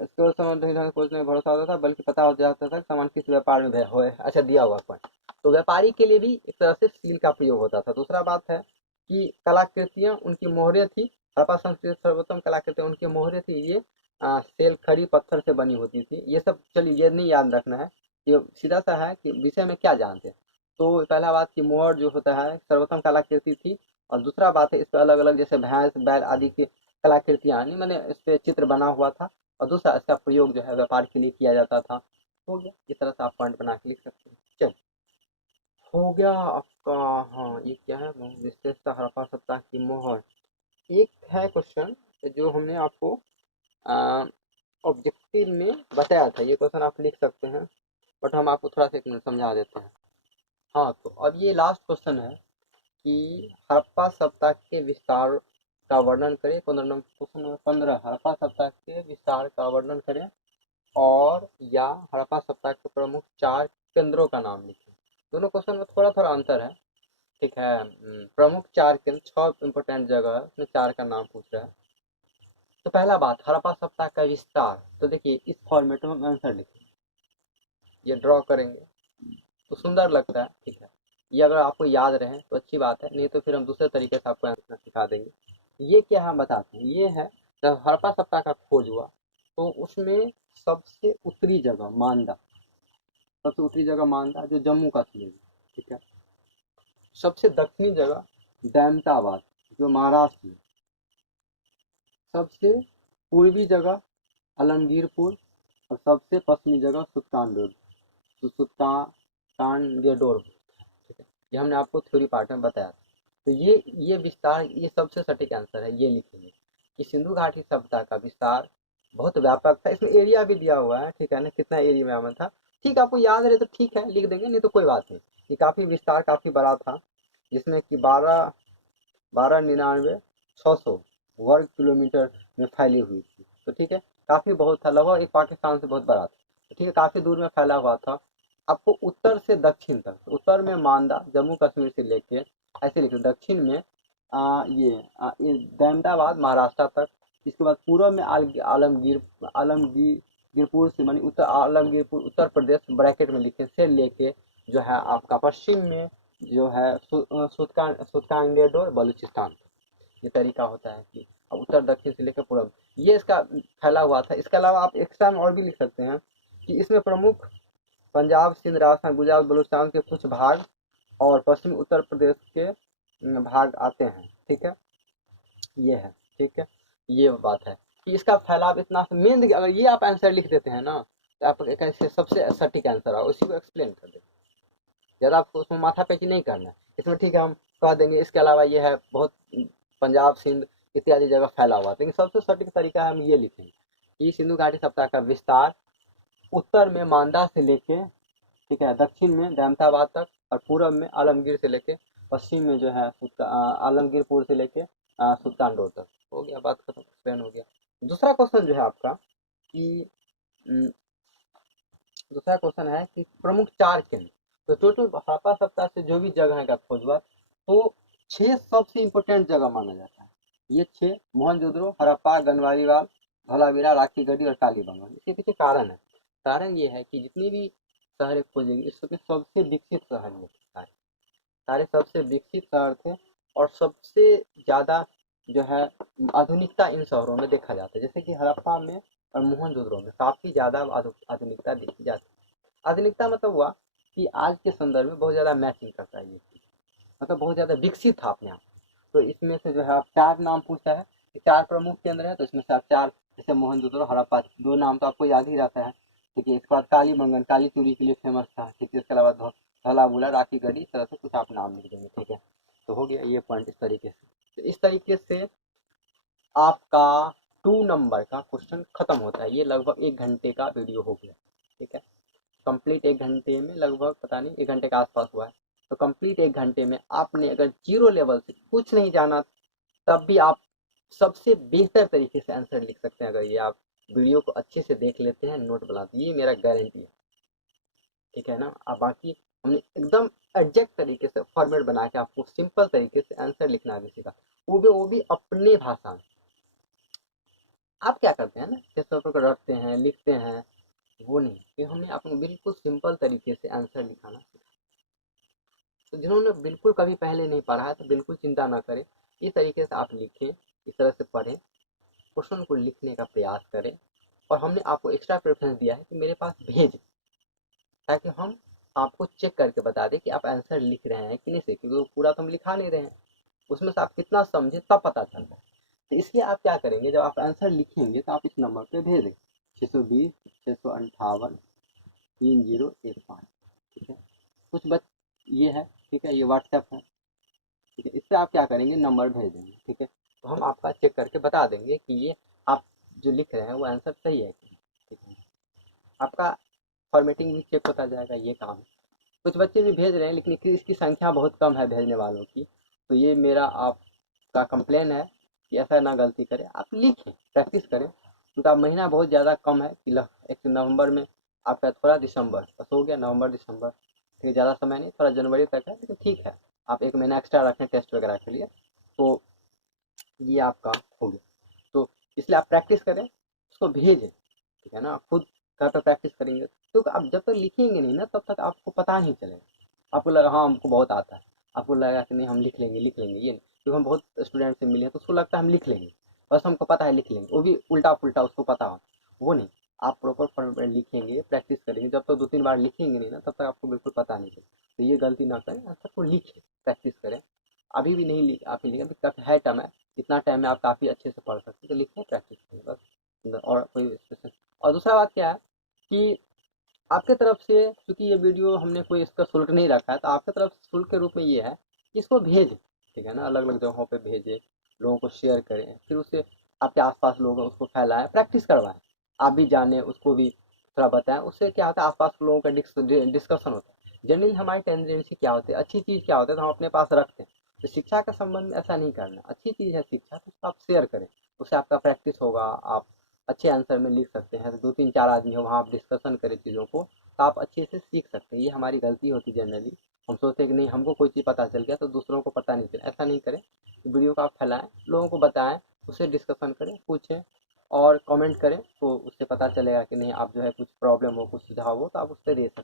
इसके और सामान कुछ नहीं भरोसा होता था, बल्कि पता हो जाता था सामान किस व्यापार में हो। अच्छा दिया हुआ पॉइंट, तो व्यापारी के लिए भी एक तरह से सील का प्रयोग होता था। दूसरा बात है कि कलाकृतियाँ उनकी मोहरें थी। हड़प्पा संस्कृति सर्वोत्तम कलाकृतियाँ उनकी मोहरें थी, ये सेल खड़ी पत्थर से बनी होती थी। ये सब चलिए ये नहीं याद रखना है, ये सीधा सा है कि विषय में क्या जानते हैं। तो पहला बात कि मोहर जो होता है सर्वोत्तम कलाकृति थी, और दूसरा बात है इस पर अलग अलग जैसे भैंस बैल आदि की कलाकृतियाँ यानी मैंने इस पे चित्र बना हुआ था, और दूसरा इसका प्रयोग जो है व्यापार के लिए किया जाता था। हो गया, इस तरह से आप पॉइंट बना के लिख सकते हैं। चल हो गया आपका। हाँ ये क्या है, विशेषता हड़प्पा सभ्यता की मोहर। एक है क्वेश्चन जो हमने आपको ऑब्जेक्टिव में बताया था, ये क्वेश्चन आप लिख सकते हैं, बट हम आपको थोड़ा सा 1 मिनट समझा देते हैं। हाँ तो अब ये लास्ट क्वेश्चन है कि हड़प्पा सभ्यता के विस्तार का वर्णन करें। क्वेश्चन नंबर 15, हड़प्पा सभ्यता के विस्तार का वर्णन करें और या हड़प्पा सभ्यता के प्रमुख 4 केंद्रों का नाम लिखें। दोनों क्वेश्चन में थोड़ा थोड़ा अंतर है। ठीक है, प्रमुख 4 केंद्र, 6 इंपोर्टेंट जगह है उसमें 4 का नाम पूछ रहा है। तो पहला बात हड़प्पा सभ्यता का विस्तार, तो देखिए इस फॉर्मेट में हम आंसर लिखेंगे, ये ड्रॉ करेंगे तो सुंदर लगता है। ठीक है, ये अगर आपको याद रहे तो अच्छी बात है, नहीं तो फिर हम दूसरे तरीके से आपको आंसर सिखा देंगे। ये क्या हम बताते हैं, ये है जब हड़प्पा सभ्यता का खोज हुआ तो उसमें सबसे उत्तरी जगह मांदा, सबसे उत्तरी जगह मांदा जो जम्मू कश्मीर में। ठीक है, सबसे दक्षिणी जगह दैमताबाद जो महाराष्ट्र में, सबसे पूर्वी जगह आलमगीरपुर, और सबसे पश्चिमी जगह सुल्तानगढ़, सुल्तानगढ़। ठीक है, ये हमने आपको थ्योरी पार्ट में बताया था। तो ये विस्तार, ये सबसे सटीक आंसर है, ये लिखेंगे कि सिंधु घाटी सभ्यता का विस्तार बहुत व्यापक था। इसमें एरिया भी दिया हुआ है, ठीक है ना, कितना एरिया में था। ठीक, आपको याद रहे तो ठीक है लिख देंगे, नहीं तो कोई बात नहीं। ये काफी विस्तार काफी बड़ा था, जिसमें कि 12,99,600 वर्ग किलोमीटर में फैली हुई थी। तो ठीक है, काफी बहुत था, लगभग एक पाकिस्तान से बहुत बड़ा था। तो ठीक है, काफी दूर में फैला हुआ था। आपको उत्तर से दक्षिण तक, तो उत्तर में मांदा जम्मू कश्मीर से लेके ऐसे लिखो, दक्षिण में ये अहमदाबाद महाराष्ट्र तक। इसके बाद पूर्व में आलमगीरपुर से मानी उत्तर आलमगीरपुर उत्तर प्रदेश ब्रैकेट में लिखे से लेके जो है आपका पश्चिम में जो है सुल्तानगढ़ बलूचिस्तान। ये तरीका होता है कि अब उत्तर दक्षिण से लेकर पूर्व, ये इसका फैला हुआ था। इसके अलावा आप एक्स्ट्रा में और भी लिख सकते हैं कि इसमें प्रमुख पंजाब सिंध राजस्थान गुजरात बलूचिस्तान के कुछ भाग और पश्चिमी उत्तर प्रदेश के भाग आते हैं। ठीक है, ये है। ठीक है, ये बात है कि इसका फैलाव इतना मेन, अगर ये आप आंसर लिख देते हैं ना तो आप कैसे सबसे सटीक आंसर आओ, उसी को एक्सप्लेन कर दें, ज़्यादा आपको उसमें माथा पैची नहीं करना है इसमें। ठीक है, हम कह देंगे इसके अलावा ये है बहुत पंजाब सिंध इत्यादि जगह फैला हुआ, लेकिन सबसे सटीक तरीका हम ये लिखेंगे कि सिंधु घाटी सभ्यता का विस्तार उत्तर में मांदा से लेके, ठीक है, दक्षिण में दैमताबाद तक, और पूर्व में आलमगीर से लेके, पश्चिम में जो है आलमगीरपुर से लेके सुल्तानगढ़ तक। हो गया, बात खत्म, एक्सप्लेन हो गया। दूसरा क्वेश्चन जो है आपका कि दूसरा क्वेश्चन है कि प्रमुख 4 केंद्र, तो टोटल हड़प्पा सभ्यता से जो भी जगह का खोज हुआ तो 6 सबसे इंपोर्टेंट जगह माना जाता है। ये 6 मोहनजोदड़ो, हड़प्पा, गनवारीवाल, धौलावीरा, राखीगढ़ी और कालीबंगन। इसके पीछे कारण है, कारण ये है कि जितनी भी शहर खोजेंगे, इसमें सबसे विकसित शहर में सारे सारे सबसे विकसित शहर थे। और सबसे ज़्यादा जो है आधुनिकता इन शहरों में देखा जाता है, जैसे कि हड़प्पा में और मोहनजोदड़ो में काफ़ी ज़्यादा आधुनिकता देखी जाती है। आधुनिकता मतलब हुआ कि आज के संदर्भ में बहुत ज़्यादा मैचिंग करता है ये चीज़, मतलब बहुत ज़्यादा विकसित था अपने आप। तो इसमें से जो है आप 4 नाम पूछा है कि 4 प्रमुख केंद्र है, तो इसमें से आप 4 जैसे मोहनजोदड़ो, हड़प्पा, 2 नाम तो आपको याद ही रहता है। ठीक है, इसके बाद कालीबंगन, काली चूड़ी के लिए फेमस था। ठीक है, इसके अलावा धौलाबुला, राखी गढ़ी, इस तरह से कुछ आप नाम लिख देंगे। ठीक है, तो हो गया ये पॉइंट इस तरीके से। तो इस तरीके से आपका 2 नंबर का क्वेश्चन खत्म होता है। ये लगभग 1 घंटे का वीडियो हो गया। ठीक है, कंप्लीट 1 घंटे में लगभग पता नहीं 1 घंटे के आसपास हुआ है। तो कंप्लीट 1 घंटे में आपने अगर जीरो लेवल से कुछ नहीं जाना तब भी आप सबसे बेहतर तरीके से आंसर लिख सकते हैं, अगर ये आप वीडियो को अच्छे से देख लेते हैं, नोट बनाते हैं। ये मेरा गारंटी है। ठीक है ना। अब बाकी हमने एकदम एग्जैक्ट तरीके से फॉर्मेट बना के आपको सिंपल तरीके से आंसर लिखना भी सीखा, वो भी अपने भाषा में। आप क्या करते हैं ना, टेस्ट पेपर को रटते हैं, लिखते हैं, वो नहीं, कि हमने आपको बिल्कुल सिंपल तरीके से आंसर लिखाना सीखा। तो जिन्होंने बिल्कुल कभी पहले नहीं पढ़ा है तो बिल्कुल चिंता ना करें, इस तरीके से आप लिखें, इस तरह से पढ़ें, क्वेश्चन को लिखने का प्रयास करें। और हमने आपको एक्स्ट्रा प्रेफरेंस दिया है कि मेरे पास भेजें, ताकि हम आपको चेक करके बता दें कि आप आंसर लिख रहे हैं कि नहीं से, क्योंकि वो पूरा तो हम लिखा नहीं रहे हैं, उसमें से आप कितना समझे तब पता चलता है। तो इसलिए आप क्या करेंगे, जब आप आंसर लिखेंगे तो आप इस नंबर पे भेजें 620 658 3015। ठीक है, कुछ बच ये है। ठीक है, ये व्हाट्सएप है। ठीक है, इससे आप क्या करेंगे, नंबर भेज देंगे। ठीक है, तो हम आपका चेक करके बता देंगे कि ये आप जो लिख रहे हैं वो आंसर सही है कि नहीं। ठीक है, आपका फॉर्मेटिंग भी चेक होता जाएगा, ये काम है। कुछ बच्चे भी भेज रहे हैं लेकिन इसकी संख्या बहुत कम है भेजने वालों की। तो ये मेरा आपका कंप्लेन है कि ऐसा ना गलती करें, आप लिखें, प्रैक्टिस करें, क्योंकि आप महीना बहुत ज़्यादा कम है कि एक नवंबर में आपका, थोड़ा दिसंबर बस हो गया, नवंबर दिसंबर, फिर ज़्यादा समय नहीं, थोड़ा जनवरी तक है, लेकिन ठीक है, आप 1 महीना एक्स्ट्रा रखें टेस्ट वगैरह के लिए, तो ये आपका हो गया। तो इसलिए आप प्रैक्टिस करें, उसको भेजें। ठीक है ना, खुद घर पर प्रैक्टिस करेंगे तो आप जब तक लिखेंगे नहीं ना तब तक आपको पता नहीं चलेगा। आपको लगा हाँ हमको बहुत आता है, आपको लगा कि नहीं हम लिख लेंगे, ये नहीं, क्योंकि हम बहुत स्टूडेंट से मिले हैं तो उसको लगता है हम लिख लेंगे, बस हमको पता है लिख लेंगे, वो भी उल्टा पुल्टा उसको पता हो, वो नहीं। आप प्रॉपर फॉर्म में लिखेंगे, प्रैक्टिस करेंगे, जब तक 2-3 बार लिखेंगे नहीं ना तब तक आपको बिल्कुल पता नहीं चलेगा। तो ये गलती ना करें, आंसर को लिखें, प्रैक्टिस करें। अभी भी नहीं लिख आप लिखें, अभी तक है टाइम है, इतना टाइम में आप काफ़ी अच्छे से पढ़ सकते हैं, तो लिखें, प्रैक्टिस करें बस। और कोई स्पेशल, और दूसरा बात क्या है कि आपके तरफ से, क्योंकि ये वीडियो हमने कोई इसका शुल्क नहीं रखा है, तो आपके तरफ से शुल्क के रूप में ये है कि इसको भेजें। ठीक है ना, अलग अलग जगहों पे भेजें, लोगों को शेयर करें, फिर उससे आपके आसपास लोग हैं उसको फैलाएं, प्रैक्टिस करवाएं, आप भी जानें, उसको भी थोड़ा बताएं। उससे क्या होता है, आसपास के लोगों का डिस्कशन होता है। जनरली हमारी टेंडेंसी क्या होती है, अच्छी चीज़ क्या होता है तो हम अपने पास रखते हैं। तो शिक्षा के संबंध में ऐसा नहीं करना, अच्छी चीज़ है शिक्षा तो उसको आप शेयर करें, उससे आपका प्रैक्टिस होगा, आप अच्छे आंसर में लिख सकते हैं। तो 2-3-4 आदमी हो, वहाँ आप डिस्कशन करें चीज़ों को, तो आप अच्छे से सीख सकते हैं। ये हमारी गलती होती है जनरली, हम सोचते हैं कि नहीं हमको कोई चीज़ पता चल गया तो दूसरों को पता नहीं चला, ऐसा नहीं करें। वीडियो को आप फैलाएं, लोगों को बताएं, उससे डिस्कशन करें, पूछें और कमेंट करें, तो उससे पता चलेगा कि नहीं आप जो है कुछ प्रॉब्लम हो, कुछ सुझाव हो तो आप उससे दे सकते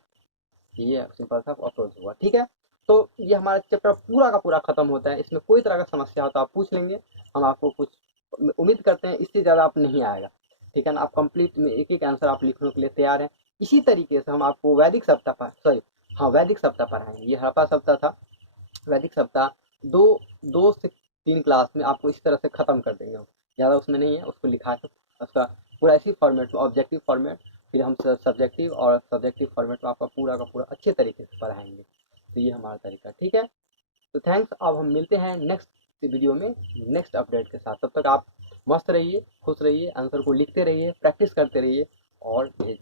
हैं। ये सिंपल सा अप्रोच हुआ। ठीक है, तो ये हमारा चैप्टर पूरा का पूरा खत्म होता है। इसमें कोई तरह का समस्या हो तो आप पूछ लेंगे, हम आपको कुछ उम्मीद करते हैं इससे ज़्यादा आप नहीं आएगा। ठीक है ना, आप कंप्लीट में एक एक आंसर आप लिखने के लिए तैयार हैं। इसी तरीके से हम आपको वैदिक सप्ताह पर सॉरी हाँ वैदिक सप्ताह पढ़ाएंगे। ये हड़प्पा सप्ताह था, वैदिक सप्ताह दो 2 से 3 क्लास में आपको इस तरह से ख़त्म कर देंगे हम। ज़्यादा उसमें नहीं है, उसको लिखा के उसका पूरा इसी फॉर्मेट में, ऑब्जेक्टिव फॉर्मेट, फिर हम सब्जेक्टिव और सब्जेक्टिव फॉर्मेट में आपका पूरा का पूरा अच्छे तरीके से पढ़ाएंगे। तो ये हमारा तरीका। ठीक है, तो थैंक्स। अब हम मिलते हैं नेक्स्ट वीडियो में नेक्स्ट अपडेट के साथ। तब तक आप मस्त रहिए, खुश रहिए, आंसर को लिखते रहिए, प्रैक्टिस करते रहिए और भेजते